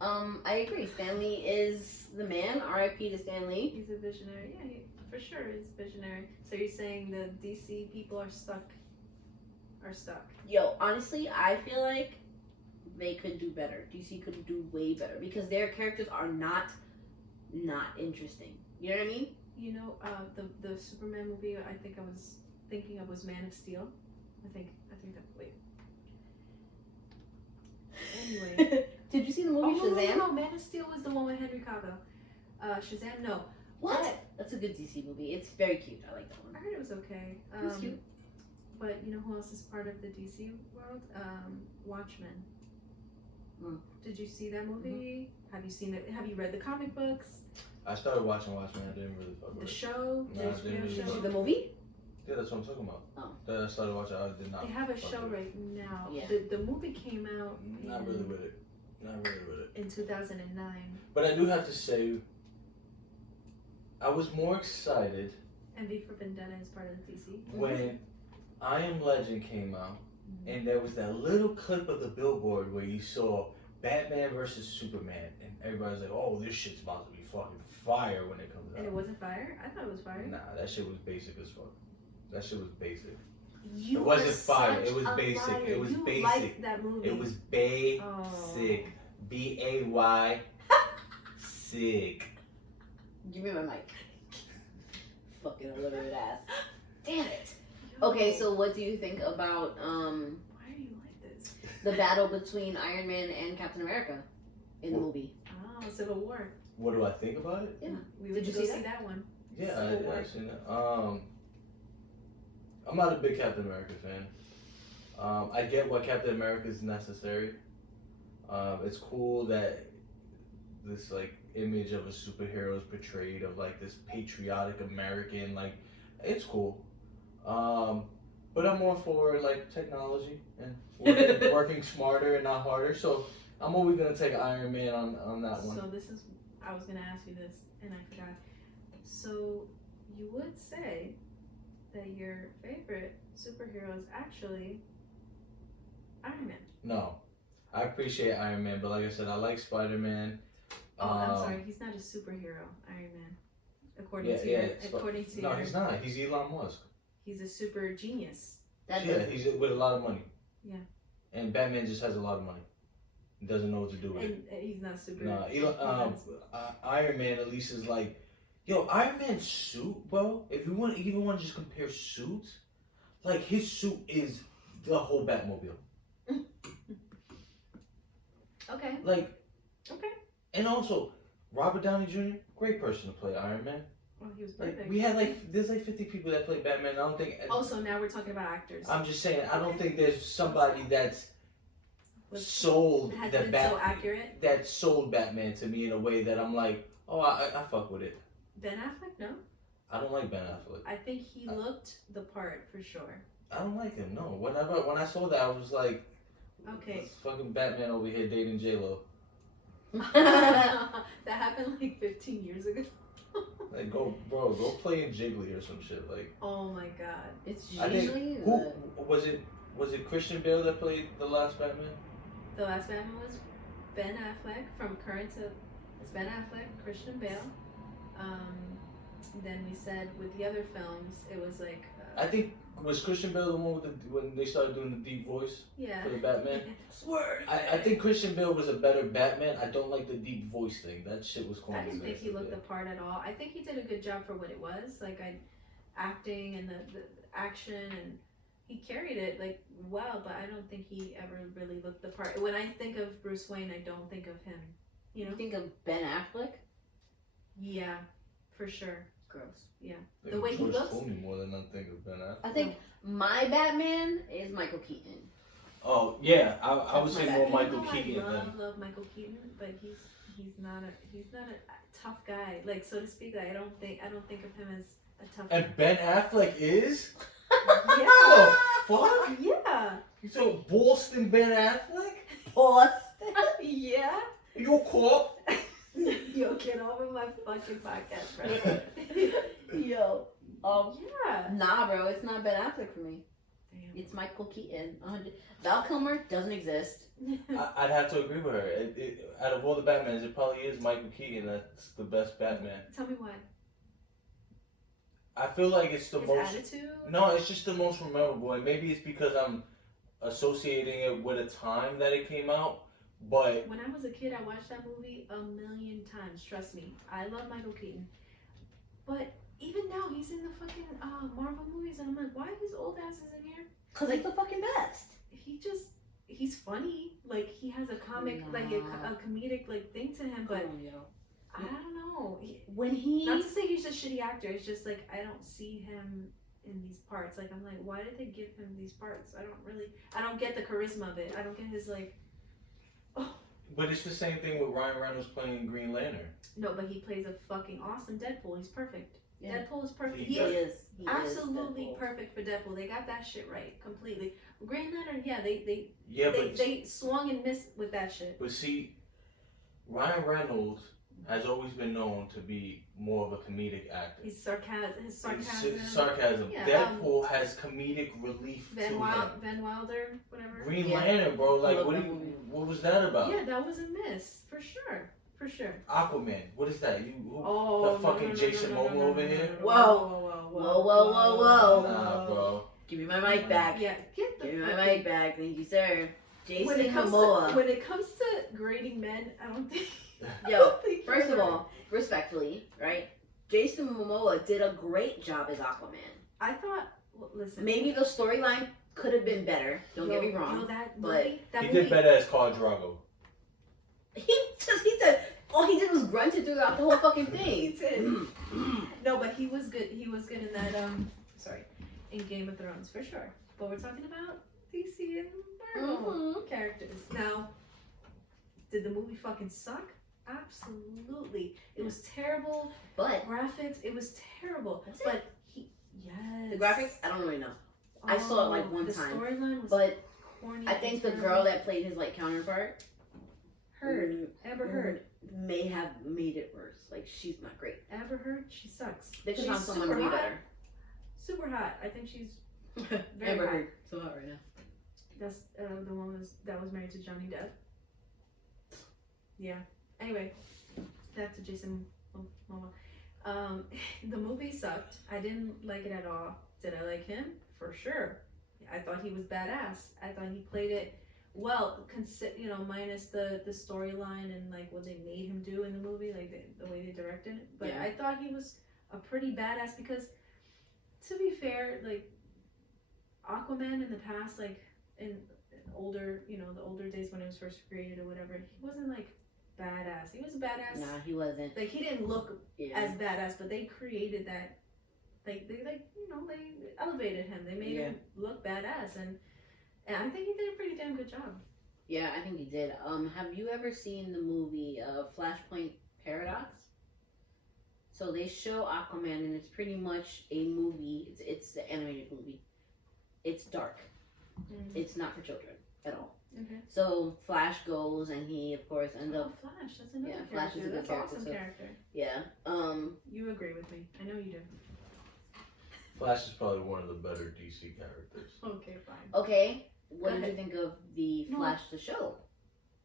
I agree. Stan Lee is the man. R.I.P. to Stan Lee. He's a visionary. Yeah, for sure, he's visionary. So you're saying the DC people are stuck? Yo, honestly, I feel like they could do better. DC could do way better because their characters are not interesting. You know what I mean? You know, the Superman movie I think I was thinking of was Man of Steel. I think that. Wait. Anyway. Did you see the movie Shazam? No, Man of Steel was the one with Henry Cavill. Shazam, no. What? That's a good DC movie. It's very cute. I like that one. I heard it was okay. It was cute. But you know who else is part of the DC world? Watchmen. Did you see that movie? Have you seen it? Have you read the comic books? I started watching Watchmen. I didn't really fuck with The it. show? No, I didn't really Did you fuck see the movie? Yeah, that's what I'm talking about. Oh. That I started watching. I did not. They have a fuck show with it. right now. Yeah. The movie came out Not really with it. Not really with it. in 2009. But I do have to say, I was more excited And V for Vendetta is part of the DC. when I Am Legend came out, and there was that little clip of the billboard where you saw Batman versus Superman, and everybody's like, "Oh, this shit's about to be fucking fire when it comes out." And it wasn't fire? I thought it was fire. Nah, that shit was basic as fuck. That shit was basic. You It wasn't were fire. such It was a basic. liar. It was you basic. Liked that movie. It was basic. Oh. B-A-Y. Sick. Give me my mic. Fucking illiterate ass. Damn it. Yo, Okay, so what do you think about why are you like this? the battle between Iron Man and Captain America in the movie? Oh, Civil War. What do I think about it? Yeah. We Did went you to go see see that one. Yeah, Civil War. I've seen it. I'm not a big Captain America fan. I get why Captain America is necessary. It's cool that this like image of a superhero is portrayed of like this patriotic American, like it's cool. But I'm more for like technology and working smarter and not harder. So I'm always gonna take Iron Man on that one. So I was gonna ask you this and I forgot. So you would say that your favorite superhero is actually Iron Man. No, I appreciate Iron Man, but like I said, I like Spider-Man. Oh, I'm sorry. He's not a superhero, Iron Man. According to No, your, he's not. He's Elon Musk. he's a super genius. He's with a lot of money. Yeah. And Batman just has a lot of money. He doesn't know what to do with it. And he's not super. No, he's Iron Man at least is like, yo, Iron Man's suit, bro. If you even want to just compare suits, like his suit is the whole Batmobile. okay. Like, Okay. and also Robert Downey Jr. great person to play Iron Man. Well, he was Like perfect. we had there's 50 people that play Batman. I don't think. Oh, so now we're talking about actors. I'm just saying. I don't think there's somebody that's sold has the been so accurate. that sold Batman to me in a way that I'm like, oh, I fuck with it. Ben Affleck, no. I don't like Ben Affleck. I think he looked the part for sure. I don't like him. No. When I saw that, I was like, Okay. this fucking Batman over here dating J-Lo. That happened like 15 years ago. Like, go play in Jiggly or some shit. Like, Oh my god. It's I think usually who was it? Was it Christian Bale that played the last Batman? The last Batman was Ben Affleck. From current to it's Ben Affleck, Christian Bale. Then we said with the other films, it was like. I think was Christian Bale the one with when they started doing the deep voice Yeah. for the Batman. Swear. I think Christian Bale was a better Batman. I don't like the deep voice thing. That shit was corny. I didn't think he looked the part at all. I think he did a good job for what it was. Like acting and the action, and he carried it like well. But I don't think he ever really looked the part. When I think of Bruce Wayne, I don't think of him. You know? You think of Ben Affleck? Yeah, for sure. Gross. Like the way he George looks- Clooney more than I think of Ben Affleck. I think my Batman is Michael Keaton. Oh yeah, I would That's say my more bad. Michael Even though Keaton I than. love Michael Keaton, but he's not a tough guy. Like so to speak. I don't think of him as a tough. And Ben Affleck is. Yeah. What the fuck? Yeah. So Boston Ben Affleck? Boston. Yeah. You caught? Yo, get over my fucking podcast, bro. Yo. Yeah. Nah, bro, it's not Ben Affleck for me. Damn. It's Michael Keaton. Val Kilmer doesn't exist. I'd have to agree with her. Out of all the Batmans, it probably is Michael Keaton that's the best Batman. Tell me why. I feel like it's the His most. attitude? No, it's just the most memorable, and maybe it's because I'm associating it with a time that it came out. But When I was a kid, I watched that movie a million times. Trust me, I love Michael Keaton. But even now, he's in the fucking Marvel movies, and I'm like, why his old ass is in here? Cause he's the fucking best. He's funny. Like he has a comic, like a comedic like thing to him. But I don't know. When he Not to say he's a shitty actor. It's just like I don't see him in these parts. Like I'm like, why did they give him these parts? I don't get the charisma of it. I don't get his like. Oh. But it's the same thing with Ryan Reynolds playing Green Lantern. No, but he plays a fucking awesome Deadpool. He's perfect. Yeah. Deadpool is perfect. He He does. is He absolutely Deadpool. perfect for Deadpool. They got that shit right completely. Green Lantern, yeah, they swung and missed with that shit. But see, Ryan Reynolds has always been known to be more of a comedic actor. His sarcasm. Sarcasm. Yeah, Deadpool has comedic relief to him. Van Wilder, whatever. Green Lantern, bro. Like, Love what? that movie. What was that about? Yeah, that was a miss for sure. For sure. Aquaman. What is that? Oh, the fucking Jason Momoa over here? Whoa. Nah, bro. Give me my mic back. Yeah, get the Give me my fucking- mic back. Thank you, sir. Jason when it comes Momoa. To, when it comes to grading men, I don't think. I Yo, don't think first you're of right. all, respectfully, right? Jason Momoa did a great job as Aquaman. I thought. Listen. Maybe the storyline could have been better. Don't get me wrong. That but movie, that He movie, did better as Khal Drogo. He said all he did was grunted throughout the whole fucking He thing. did. No, but he was good. He was good in that. Sorry, in Game of Thrones for sure. But we're talking about DC and Marvel characters. Now, did the movie fucking suck? Absolutely. It was terrible. But Graphics. It was terrible. That's it? But yes. the graphics, I don't really know. I saw it like one the time. The storyline was But corny. I think the and girl that played his like counterpart Amber Heard. may have made it worse. Like she's not great. Amber Heard, she sucks. They could She's find someone super way hot. better. Super hot. I think she's very Amber hot. Heard, so hot right now. That's the one that was married to Johnny Depp. Yeah. Anyway, back to Jason Momoa. The movie sucked. I didn't like it at all. Did I like him? For sure. I thought he was badass. I thought he played it well, minus the storyline and like what they made him do in the movie, like the way they directed it. But Yeah. I thought he was a pretty badass because, to be fair, like Aquaman in the past, like in older, the older days when it was first created or whatever, he wasn't like badass. He was a badass. Nah, he wasn't. Like he didn't look Yeah. as badass, but they created that. Like they elevated him. They made him look badass, and I think he did a pretty damn good job. Yeah, I think he did. Have you ever seen the movie Flashpoint Paradox? So they show Aquaman, and it's pretty much a movie. It's an animated movie. It's dark. Mm-hmm. It's not for children at all. Okay. So Flash goes, and he of course ends up. Flash. That's another Yeah, character. Flash is a good That's character, awesome so- character. Yeah. You agree with me? I know you do. Flash is probably one of the better DC characters. Okay, fine. Okay. What Go did you ahead. think of the No. Flash the show?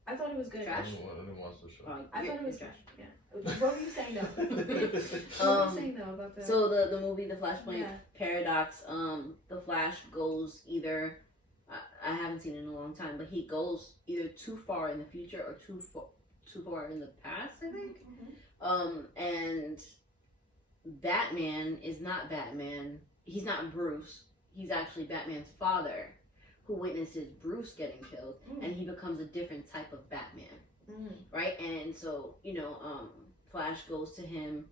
I thought it was good. I Trash? didn't watch the show. I thought it was trash. trash. Yeah. What were you saying though? What were you saying though about the? So the movie The Flashpoint Yeah. Paradox, the Flash goes either I haven't seen it in a long time, but he goes either too far in the future or too far in the past, I think. Mhm. And Batman is not Batman. He's not Bruce. He's actually Batman's father, who witnesses Bruce getting killed, and he becomes a different type of Batman. Right? And so, Flash goes to him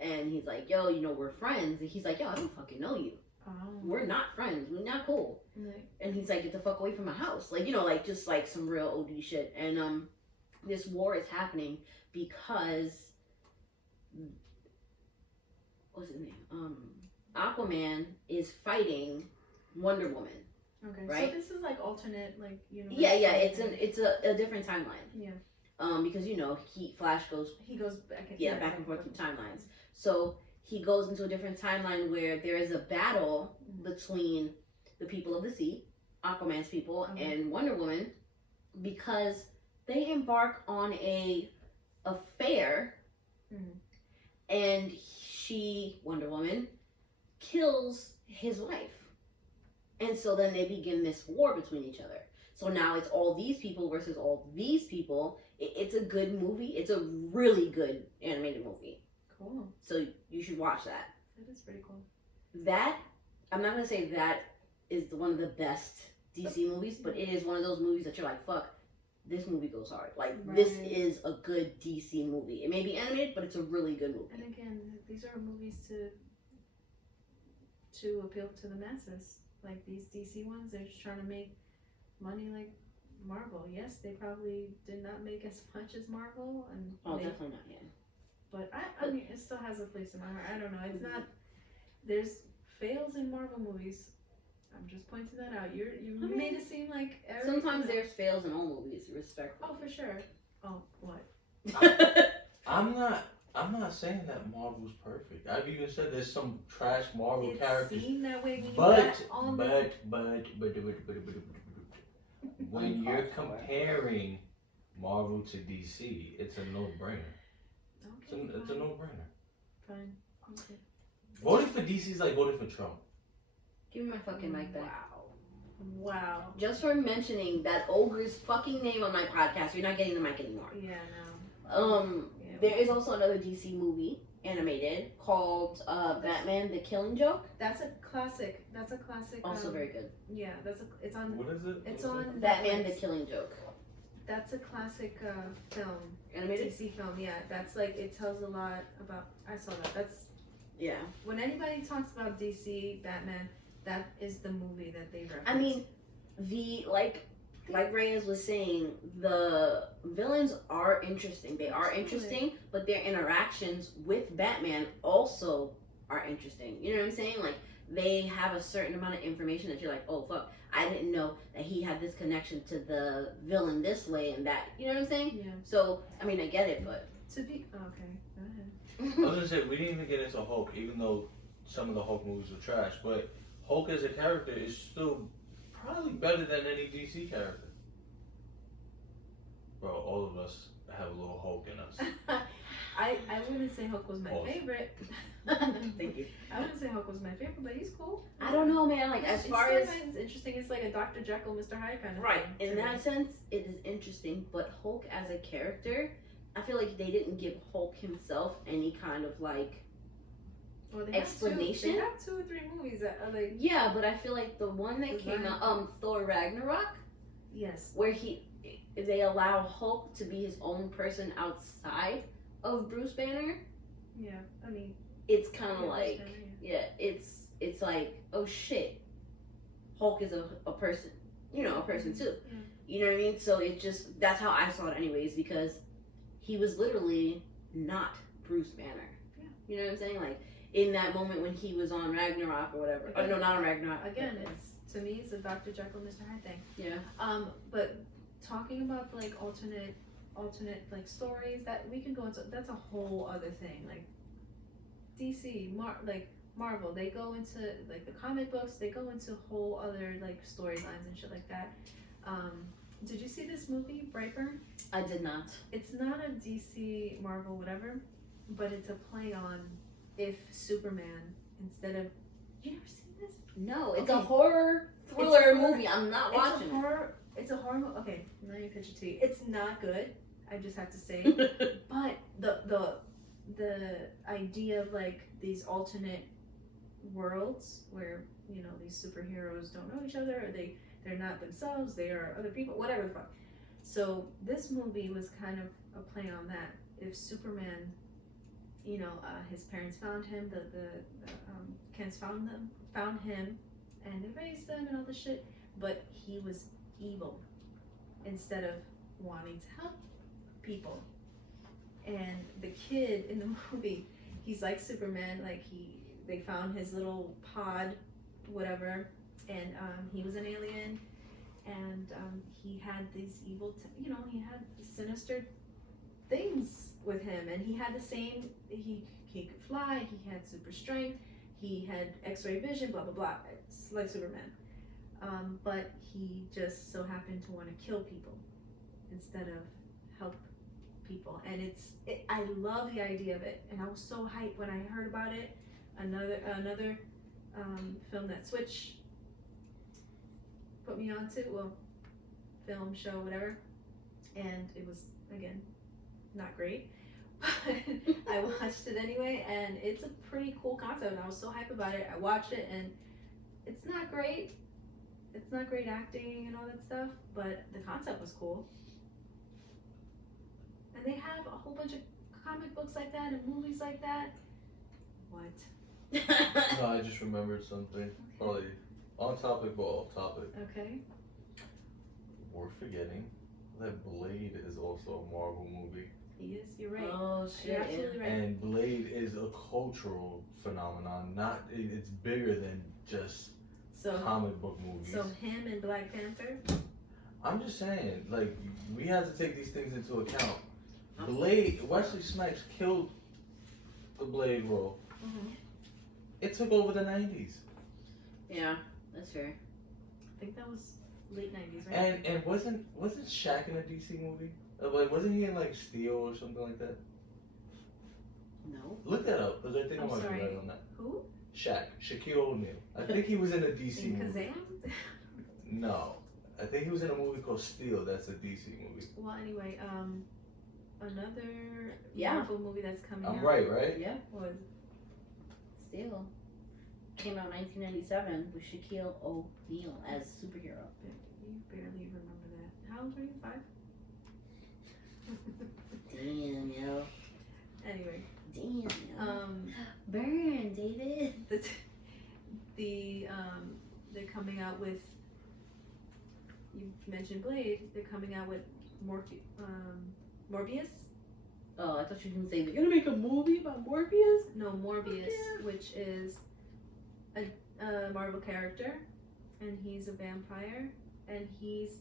and he's like, yo, we're friends. And he's like, yo, I don't fucking know you. Oh. We're not friends. We're not cool. Like, And he's like, get the fuck away from my house. Like, just like some real OD shit. And this war is happening because what's his name? Aquaman is fighting Wonder Woman. okay. Right? So this is like alternate, like Yeah, it's a different timeline. Yeah. Because Flash goes He goes back and back and forth through timelines. So he goes into a different timeline where there is a battle between the people of the sea, Aquaman's people, and Wonder Woman, because they embark on a affair, and she, Wonder Woman, kills his wife. And so then they begin this war between each other. So now it's all these people versus all these people. It's a good movie. It's a really good animated movie. Cool. So you should watch that. That is pretty cool. That, I'm not going to say that is one of the best DC movies, but it is one of those movies that you're like, fuck, this movie goes hard. Like, this is a good DC movie. It may be animated, but it's a really good movie. And again, these are movies to appeal to the masses. Like these DC ones, they're just trying to make money like Marvel. Yes, they probably did not make as much as Marvel, and Definitely not yet. But I mean, it still has a place in my heart. I don't know. It's not. There's fails in Marvel movies. I'm just pointing that out. You made it seem like sometimes there's fails in all movies. Respectful. Oh, for sure. Oh, what? I'm not saying that Marvel's perfect. I've even said there's some trash Marvel characters. Seemed that way when you but got on this. when you're comparing Marvel to DC, it's a no-brainer. Okay, It's a no-brainer. Fine. Okay. Voting for DC is like voting for Trump. Give me my fucking mic back. Wow. Just for mentioning that ogre's fucking name on my podcast, you're not getting the mic anymore. Yeah, no. There is also another DC movie animated called Batman: The Killing Joke. That's a classic. Also very good. Yeah, it's on. What is it? It's on Batman: Netflix. The Killing Joke. That's a classic film. Animated? DC film, yeah. That's like, it tells a lot about, I saw that. That's, Yeah. when anybody talks about DC, Batman, that is the movie that they reference. I mean, like Reyes was saying, the villains are interesting. They are interesting, but their interactions with Batman also are interesting. You know what I'm saying? Like, they have a certain amount of information that you're like, oh, fuck, I didn't know that he had this connection to the villain this way and that. You know what I'm saying? Yeah. So, I mean, I get it, but... Okay, go ahead. I was gonna say, we didn't even get into Hulk, even though some of the Hulk movies were trash, but Hulk as a character is still probably better than any DC character. Bro, all of us have a little Hulk in us. I wouldn't say Hulk was my favorite. Thank you. I wouldn't say Hulk was my favorite, but he's cool. I don't know, man. Like, as far as... It's interesting. It's like a Dr. Jekyll, Mr. Hyde kind of Right. thing. In that sense, it is interesting, but Hulk as a character, I feel like they didn't give Hulk himself any kind of, like, explanation. They have 2 or 3 movies that are like... Yeah, but I feel like the one that came out, Thor Ragnarok, Yes. where they allow Hulk to be his own person outside of Bruce Banner. Yeah, I mean... It's kind of like... It's like, oh shit, Hulk is a person. You know, a person too. Yeah. You know what I mean? So it just... That's how I saw it anyways, because he was literally not Bruce Banner. Yeah. You know what I'm saying? Like, in that moment when he was on Ragnarok or whatever. Again, no, not on Ragnarok. Again, to me, it's a Dr. Jekyll, Mr. Hyde thing. Yeah. But talking about like alternate like stories that we can go into, that's a whole other thing. Like DC, Marvel, they go into like the comic books, they go into whole other like storylines and shit like that. Did you see this movie, Brightburn? I did not. It's not a DC, Marvel, whatever, but it's a play on if Superman, instead of, you never seen this? No, it's Okay. a horror thriller movie. I'm not watching It's a horror movie. Okay, let me pitch it to you. It's not good. I just have to say. But the idea of like these alternate worlds where, you know, these superheroes don't know each other, or they're not themselves, they are other people, whatever the fuck. So this movie was kind of a play on that. If Superman, you know, his parents found him, the Kents found him, and they raised them and all this shit, but he was evil instead of wanting to help people. And the kid in the movie, he's like Superman, like they found his little pod, whatever, and he was an alien, and he had these evil, he had sinister things with him, and he had the same, he he could fly, he had super strength, he had X-ray vision, blah blah blah. It's like Superman. But he just so happened to want to kill people instead of help people, and I love the idea of it, and I was so hyped when I heard about it. Another film that Switch put me onto, well, film, show, whatever, and it was, again, not great, but I watched it anyway, and it's a pretty cool concept, and I was so hyped about it. I watched it, and it's not great acting and all that stuff, but the concept was cool. And they have a whole bunch of comic books like that and movies like that. What? No, I just remembered something. Probably on topic but off topic. Okay. We're forgetting that Blade is also a Marvel movie. He is. You're right. Oh shit! You're absolutely right. And Blade is a cultural phenomenon. It's bigger than just comic book movies. So him and Black Panther. I'm just saying, like, we have to take these things into account. Blade, Wesley Snipes killed the Blade role. Mm-hmm. It took over the 90s. Yeah, that's fair. I think that was late 90s, right? And wasn't Shaq in a DC movie? Like, wasn't he in like Steel or something like that? No. Look that up, because I think I I'm might be sorry. right on that. Who? Shaquille O'Neal. I think he was in a DC In movie. Kazam? No, I think he was in a movie called Steel. That's a DC movie. Well, anyway, another Yeah. Marvel movie that's coming I'm out right? Yeah. was Still. Came out 1997 with Shaquille O'Neal as superhero. you barely remember that. How old were you? 5? Damn, yo. Anyway, Damn, yo. Burn, David. They're coming out with, you mentioned Blade, they're coming out with Morbius? Oh, I thought you were gonna say they're gonna make a movie about Morpheus. No, Morbius, Yeah. which is a Marvel character, and he's a vampire, and he's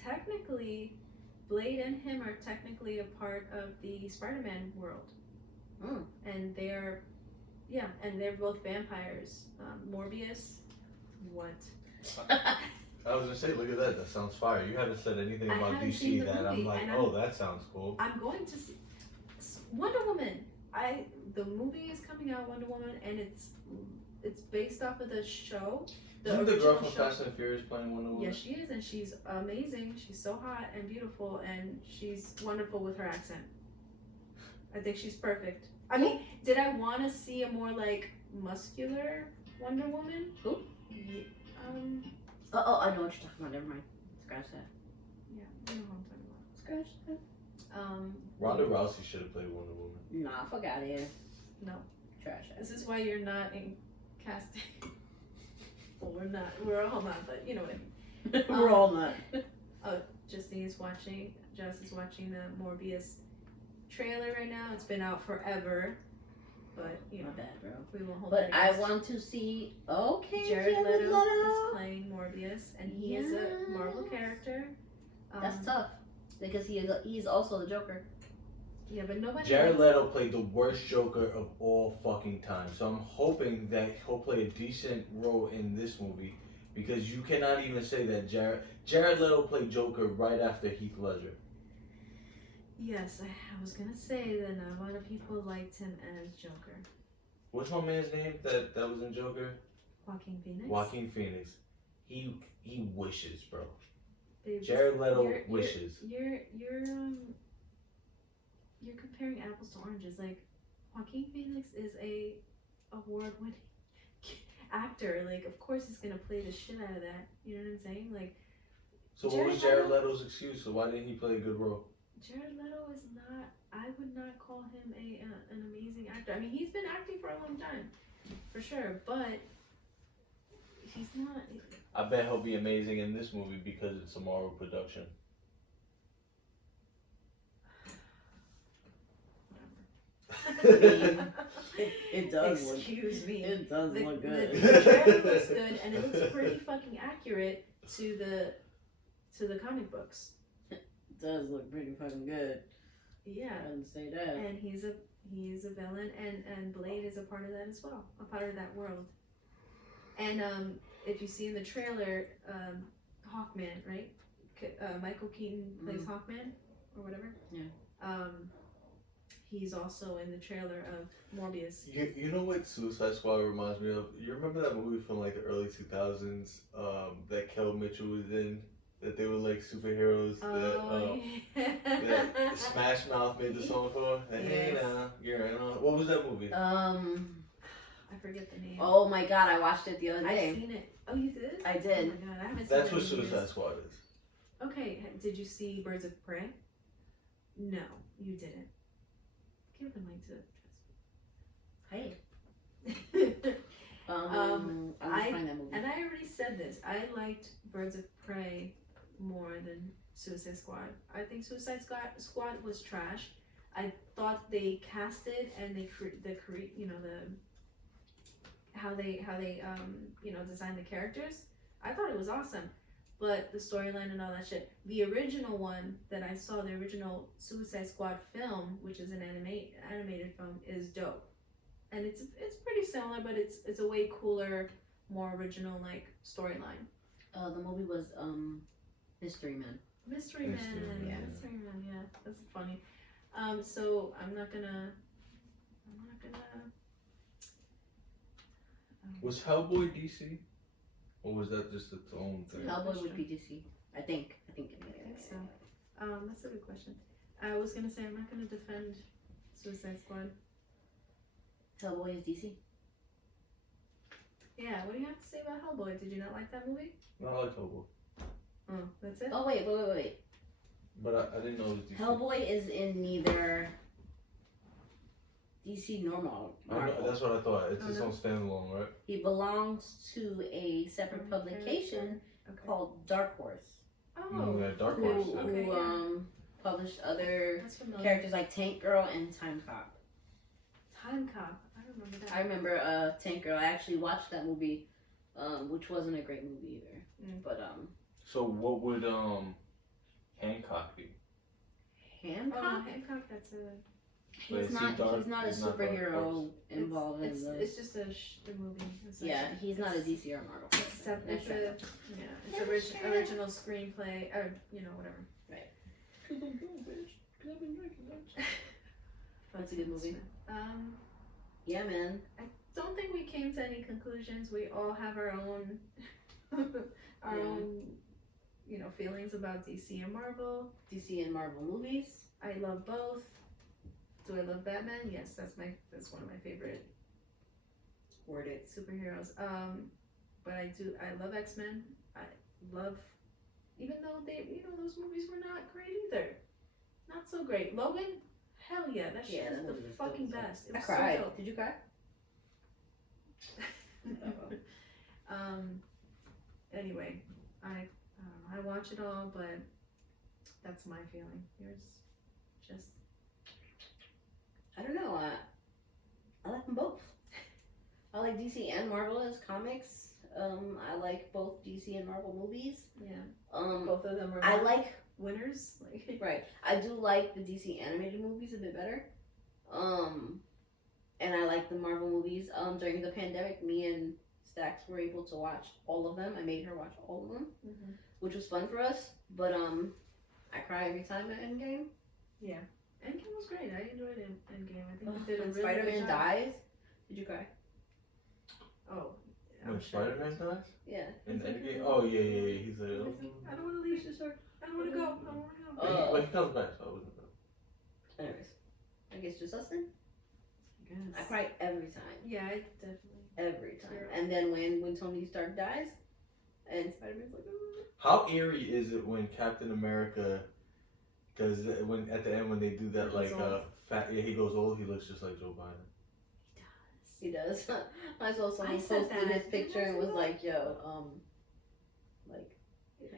technically, Blade and him are technically a part of the Spider-Man world. Mm. And they're both vampires. Morbius, what? I was gonna say, look at that. That sounds fire. You haven't said anything I about haven't DC seen the that I'm movie, like, and oh, that sounds cool. I'm going to see Wonder Woman. The movie is coming out, Wonder Woman, and it's based off of the show. Isn't the girl original from show. Fast and Furious playing Wonder Woman? Yes, she is, and she's amazing. She's so hot and beautiful, and she's wonderful with her accent. I think she's perfect. I mean, did I want to see a more like muscular Wonder Woman? Who? Yeah, Oh, I know what you're talking about. Never mind. Scratch that. yeah, I know what I'm talking Scratch that. about. Ronda Rousey should have played Wonder Woman. Nah, fuck out of here. No. Trash that. This is why you're not in casting. Well, we're not. We're all not, but you know what I mean. We're all not. Justine is watching. Jess is watching the Morbius trailer right now. It's been out forever, but you know, My bad, bro. we won't hold But it I against want to see. Okay, Jared Jared Leto is Leto. playing Morbius, and he is a Marvel Yes. character. That's tough because he's also the Joker. Yeah, but nobody. Jared likes- Leto played the worst Joker of all fucking time. So I'm hoping that he'll play a decent role in this movie, because you cannot even say that Jared Leto played Joker right after Heath Ledger. Yes, I was gonna say that not a lot of people liked him as Joker. What's my man's name that was in Joker? Joaquin Phoenix. Joaquin Phoenix. He wishes, bro. Babe, Jared Leto you're- wishes. You're comparing apples to oranges. Like, Joaquin Phoenix is a award-winning actor. Like, of course he's gonna play the shit out of that. You know what I'm saying? Like, So what was Jared Leto's excuse? So why didn't he play a good role? Jared Leto is not. I would not call him an amazing actor. I mean, he's been acting for a long time, for sure. But he's not. I bet he'll be amazing in this movie because it's a Marvel production. It does look. Excuse me. It does look good. The trailer looks good, and it looks pretty fucking accurate to the comic books. It does look pretty fucking good. Yeah. I didn't say that. And he's a villain, and Blade is a part of that as well, a part of that world. And if you see in the trailer, Hawkman, right? Michael Keaton plays Hawkman or whatever. Yeah. He's also in the trailer of Morbius. You know what Suicide Squad reminds me of? You remember that movie from like the early 2000s that Kel Mitchell was in? That they were like superheroes that Smash Mouth made the song for? Hey Yes. now, you're in on. What was that movie? I forget the name. Oh my god, I watched it the other I've day. seen it. Oh, you did? I Oh did. my god, I haven't seen That's it what in years. Suicide Squad is. Okay, did you see Birds of Prey? No, you didn't. Give the mic to Hey. Um, I'm gonna find that movie. And I already said this. I liked Birds of Prey more than Suicide Squad. I think Suicide Squad was trash. I thought they casted and how they designed the characters. I thought it was awesome, but the storyline and all that shit. The original one that I saw, the original Suicide Squad film, which is an animated film, is dope. And it's pretty similar, but it's a way cooler, more original like storyline. The movie was Mystery Men. Mystery Man, yeah, that's funny. So I'm not gonna. Was Hellboy DC? Or was that just its own thing? Hellboy would be DC. I think. I think so. That's a good question. I was gonna say I'm not gonna defend Suicide Squad. Hellboy is DC. Yeah, what do you have to say about Hellboy? Did you not like that movie? No, I like Hellboy. Oh, that's it? Oh wait. But I didn't know it was DC. Hellboy is in neither DC nor Marvel. That's what I thought. It's its own standalone, right? He belongs to a separate publication called Dark Horse. Oh, Yeah, Dark Horse. Who published other that's familiar. characters like Tank Girl and Time Cop. Time Cop. I remember that. I remember Tank Girl. I actually watched that movie, which wasn't a great movie either. But So what would Hancock be? Hancock. Hancock. That's a. He's not a superhero involved in the. It's just a movie. Yeah, he's not a DC or Marvel. It's original screenplay, or whatever. Right. That's a good movie. Yeah, man. I don't think we came to any conclusions. We all have our own, own, feelings about DC and Marvel. DC and Marvel movies. I love both. Do I love Batman? Yes, that's one of my favorite. Word it. Superheroes. But I love X-Men. I love, even though those movies were not great either. Not so great. Logan, hell yeah, that shit is the fucking best. It was I cried. so dope. Did you cry? Anyway, I watch it all, but that's my feeling. Yours, just. I don't know. I like them both. I like DC and Marvel as comics. I like both DC and Marvel movies. Yeah. Both of them are. I like winners. Like. Right. I do like the DC animated movies a bit better. And I like the Marvel movies. During the pandemic, me and Stax were able to watch all of them. I made her watch all of them, which was fun for us. But I cry every time at Endgame. Yeah. Endgame was great. I enjoyed Endgame. I think they did a when really Spider-Man good job. dies, did you cry? Oh. When Spider-Man dies? Yeah. In Endgame? Oh, yeah. He's like, I don't want to leave. I don't want to go. but he comes back, so I wasn't there. Anyways, I guess just us then? I I cry every time. Yeah, I definitely. Every time. Sure. And then when Tony Stark dies, and Spider-Man's like, oh. How eerie is it when Captain America does that, when at the end when they do that he goes old, he looks just like Joe Biden. He does. I saw someone said posted that. his picture and was like, yo, like,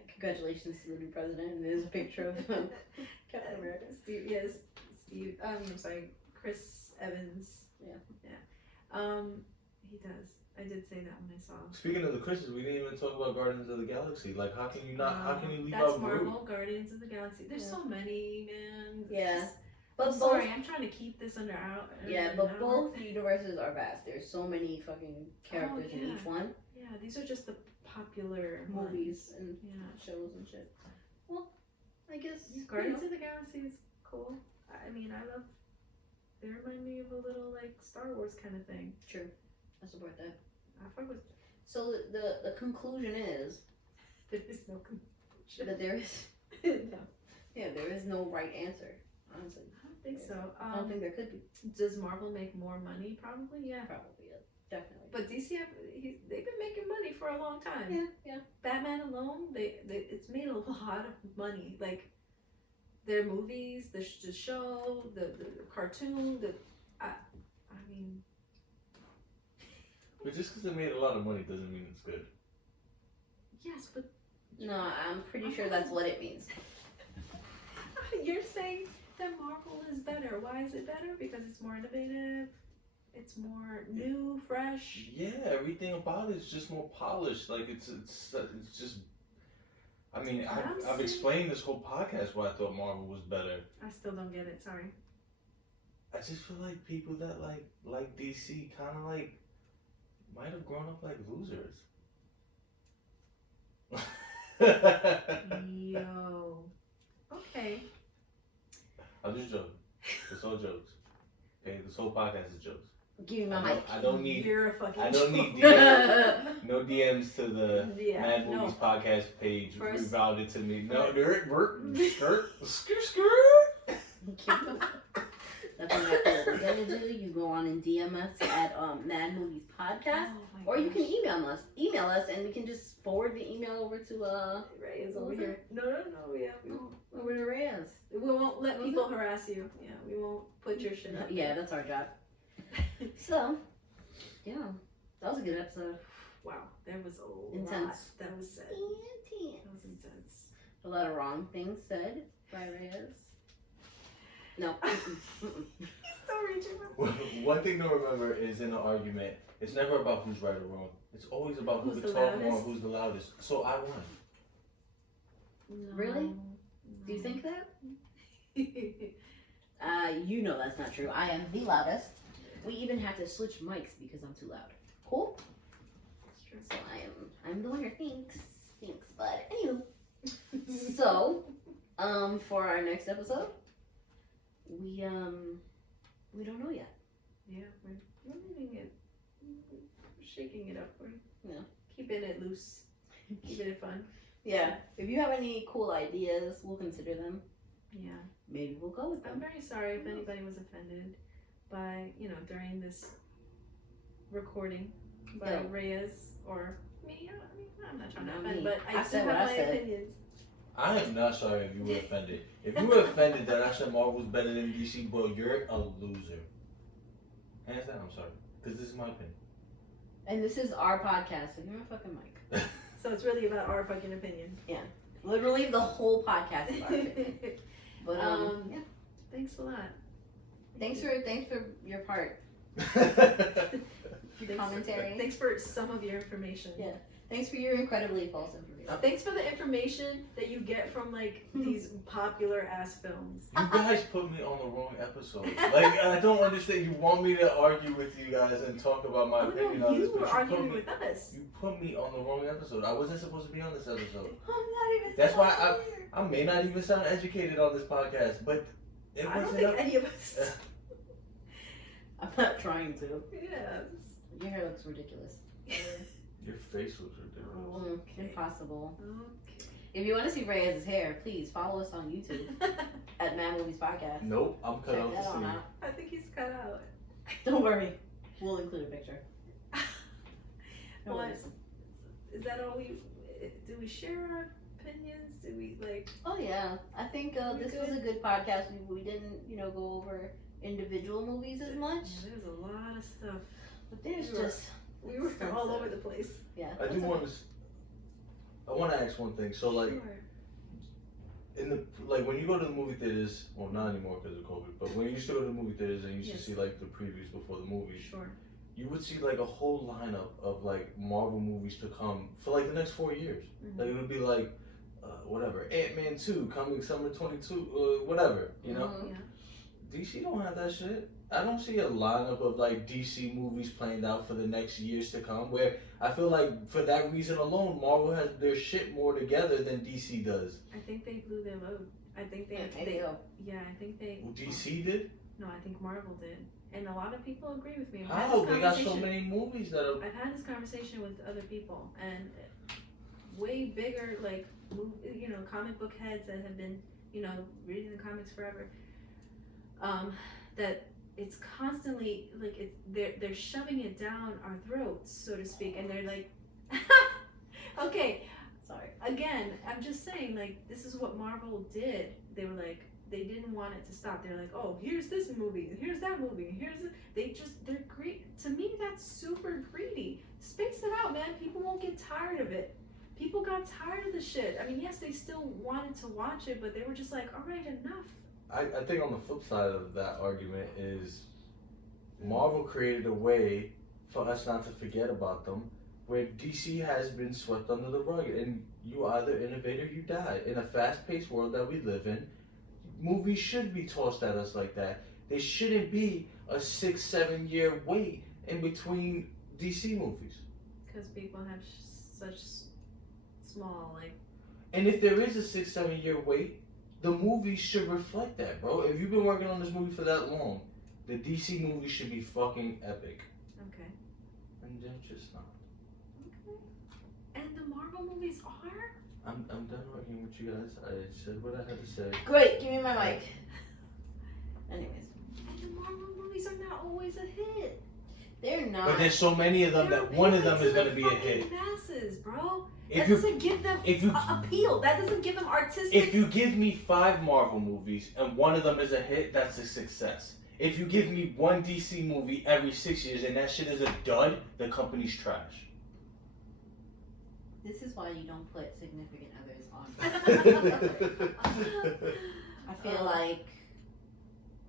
congratulations to the new president, and there's a picture of Captain America. Steve, I'm sorry, Chris Evans. Yeah. He does. I did say that when I saw him. Speaking of the Christians, we didn't even talk about Guardians of the Galaxy. Like, how can you not? How can you leave That's out Marvel, Groot? Guardians of the Galaxy. There's so many, man. Yeah. But Sorry, I'm trying to keep this under our. Yeah, but both universes are vast. There's so many fucking characters in each one. Yeah, these are just the popular Movies and Yeah. shows and shit. Well, I guess Guardians of the Galaxy is cool. I mean, I love. They remind me of a little like Star Wars kind of thing. True. I support that. I fuck with. So the conclusion is There is no conclusion. that there is No, there is no right answer. Honestly, I don't think so. I don't think there could be. Does Marvel make more money? Probably, yeah. Probably, yeah, definitely. But DC, they've been making money for a long time. Yeah. Batman alone, it's made a lot of money. Like their movies, the show, the cartoon, I mean. But just because it made a lot of money doesn't mean it's good. Yes, but No, I'm pretty sure that's what it means. you're saying that Marvel is better. Why is it better? Because it's more innovative. It's more new, fresh. Yeah, everything about it is just more polished. Like it's just. I mean, I've explained this whole podcast why I thought Marvel was better. I still don't get it. Sorry. I just feel like people that like DC kind of like might have grown up like losers. Yo. Okay. I'm just joking. It's all jokes. Okay, this whole podcast is jokes. Give me my mic. I don't need. You're a fucking. I don't need DMs. No DMs to the Yeah, Mad Movies no. podcast page. First- Rerouted to me. No, skirt. That's what we're gonna do. You go on and DM us at Mad Movies Podcast, Oh my or you can gosh. email us, and we can just forward the email over to Reyes over here. No, yeah, we won't. over to Reyes. We won't let people harass you. Yeah, we won't put your shit up. Yeah, that's our job. So, yeah, that was a good episode. Wow, there was a lot Intense. that was said. That was intense. A lot of wrong things said by Reyes. No. He's so reaching. One thing to remember is in an argument, it's never about who's right or wrong. It's always about who Who's can the talk more, loudest? who's the loudest. So I won. Really? Do you think that? You know that's not true. I am the loudest. We even have to switch mics because I'm too loud. Cool? That's true. So I'm the winner. Thanks, bud. Anywho, so for our next episode, we don't know yet. Yeah, we're leaving it. We're shaking it up. We're Yeah. keeping it loose. Keeping it fun. Yeah. If you have any cool ideas, we'll consider them. Yeah. Maybe we'll go with I'm them. very sorry if anybody was offended by, during this recording by Yeah. Reyes or me. I mean, I'm not trying to Not offend, me. but I I do have said what I my said. opinions. I am not sorry if you were offended. If you were offended that I said Marvel's better than DC, bro, you're a loser. Hands down, I'm sorry. Because this is my opinion. And this is our podcast, so give me a fucking mic. So it's really about our fucking opinion. Literally, the whole podcast is our opinion. But yeah. Thanks a lot. Thanks for your part. Your Thanks- commentary. Thanks for some of your information. Yeah. Thanks for your incredibly false information. Thanks for the information that you get from like these popular ass films. You guys put me on the wrong episode. Like, I don't understand. You want me to argue with you guys and talk about my Oh opinion no, on this, you were but arguing with us. you put me on the wrong episode. I wasn't supposed to be on this episode. I'm not even. That's why I may not even sound educated on this podcast, but it I don't wasn't think up. any of us. I'm not trying to. Yeah. Your hair looks ridiculous. Your face looks ridiculous. Okay. Impossible. Okay. If you want to see Reyes' hair, please follow us on YouTube at Mad Movies Podcast. Nope, I'm cut Check out that to on see. out. I think he's cut out. Don't worry, we'll include a picture. No What? worries. Is that all we? Do we share our opinions? Do we like? Oh yeah, I think We this good? was a good podcast. We didn't, go over individual movies as much, Yeah, there's a lot of stuff. but there's We were- just We were Sensitive. all over the place. yeah. I do want to. I want to ask one thing. So, like, Sure. in the when you go to the movie theaters, well, not anymore because of COVID, but when you used to go to the movie theaters and you used Yes. to see like the previews before the movie, Sure. you would see like a whole lineup of like Marvel movies to come for like the next 4 years. Mhm. Like it would be like whatever, Ant-Man 2 coming summer 22, whatever, you know. Mhm. Yeah. DC don't have that shit. I don't see a lineup of like DC movies planned out for the next years to come. Where I feel like for that reason alone, Marvel has their shit more together than DC does. I think they blew their load. I think they yeah, I think they. Well, DC did. No, I think Marvel did, and a lot of people agree with me. How they got so many movies that are. I've had this conversation with other people, and way bigger, like, you know, comic book heads that have been, you know, reading the comics forever. That it's constantly like they're shoving it down our throats, so to speak, and they're like, okay, sorry. Again, I'm just saying, like, this is what Marvel did. They were like, they didn't want it to stop. They're like, oh, here's this movie, here's that movie, they're greedy. To me, that's super greedy. Space it out, man. People won't get tired of it. People got tired of the shit. I mean, yes, they still wanted to watch it, but they were just like, all right, enough. I think on the flip side of that argument is Marvel created a way for us not to forget about them, where DC has been swept under the rug, and you either innovate or you die. In a fast-paced world that we live in, movies should be tossed at us like that. There shouldn't be a 6-7 year wait in between DC movies. Because people have such small, like. And if there is a 6-7 year wait, the movie should reflect that, bro. If you've been working on this movie for that long, the DC movie should be fucking epic. Okay. And they're just not. Okay. And the Marvel movies are? I'm done arguing with you guys. I said what I had to say. Great, give me my mic. Anyways. And the Marvel movies are not always a hit. They're not. But there's so many of them that one of them is gonna be a hit. Masses, bro. If That you doesn't give them appeal. That doesn't give them artistic. If you give me 5 Marvel movies and one of them is a hit, that's a success. If you give me one DC movie every 6 years and that shit is a dud, the company's trash. This is why you don't put significant others on. I feel like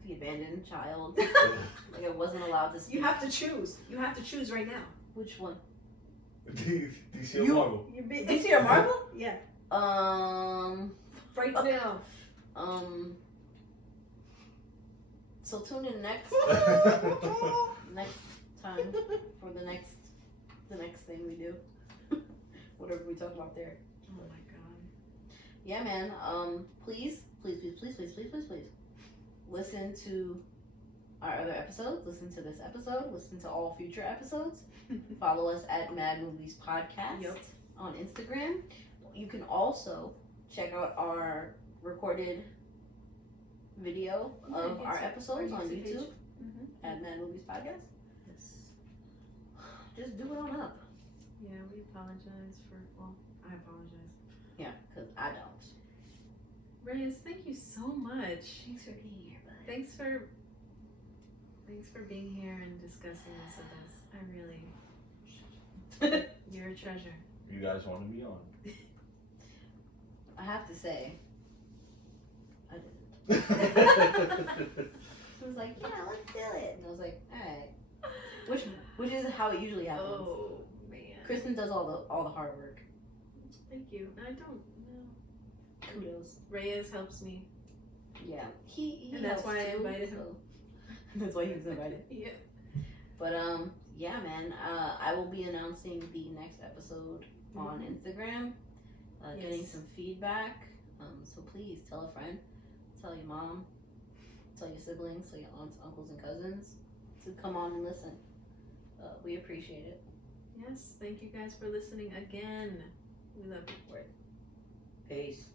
the abandoned child. Like I wasn't allowed to speak. You have to choose. You have to choose right now. Which one? DC or Marvel? DC or Marvel? Yeah. Right Okay. now. So tune in next time for the next thing we do. Whatever we talk about there. Oh my god. Yeah, man. Please listen to our other episodes. Listen to this episode. Listen to all future episodes. Follow us at Mad Movies Podcast on Instagram. You can also check out our recorded video of our episodes on YouTube at Mad Movies Podcast. Yes. Just do it on up. Yeah, we apologize for. Well, I apologize. Yeah, because I don't. Reyes, thank you so much. Thanks for being here, bud. Thanks for being here and discussing this with us. I really. You're a treasure. You guys want to be on? I have to say, I didn't. He was like, yeah, let's do it. And I was like, alright. Which is how it usually happens. Oh man. Kristen does all the hard work. Thank you. I don't know. Kudos. Reyes helps me. Yeah. He And that's helps why I too, invited him. so- That's why he was invited. Yeah. But yeah, man. I will be announcing the next episode on Instagram. Getting Yes. some feedback. So please tell a friend, tell your mom, tell your siblings, tell your aunts, uncles, and cousins to come on and listen. We appreciate it. Yes. Thank you guys for listening again. We love you for it. Peace.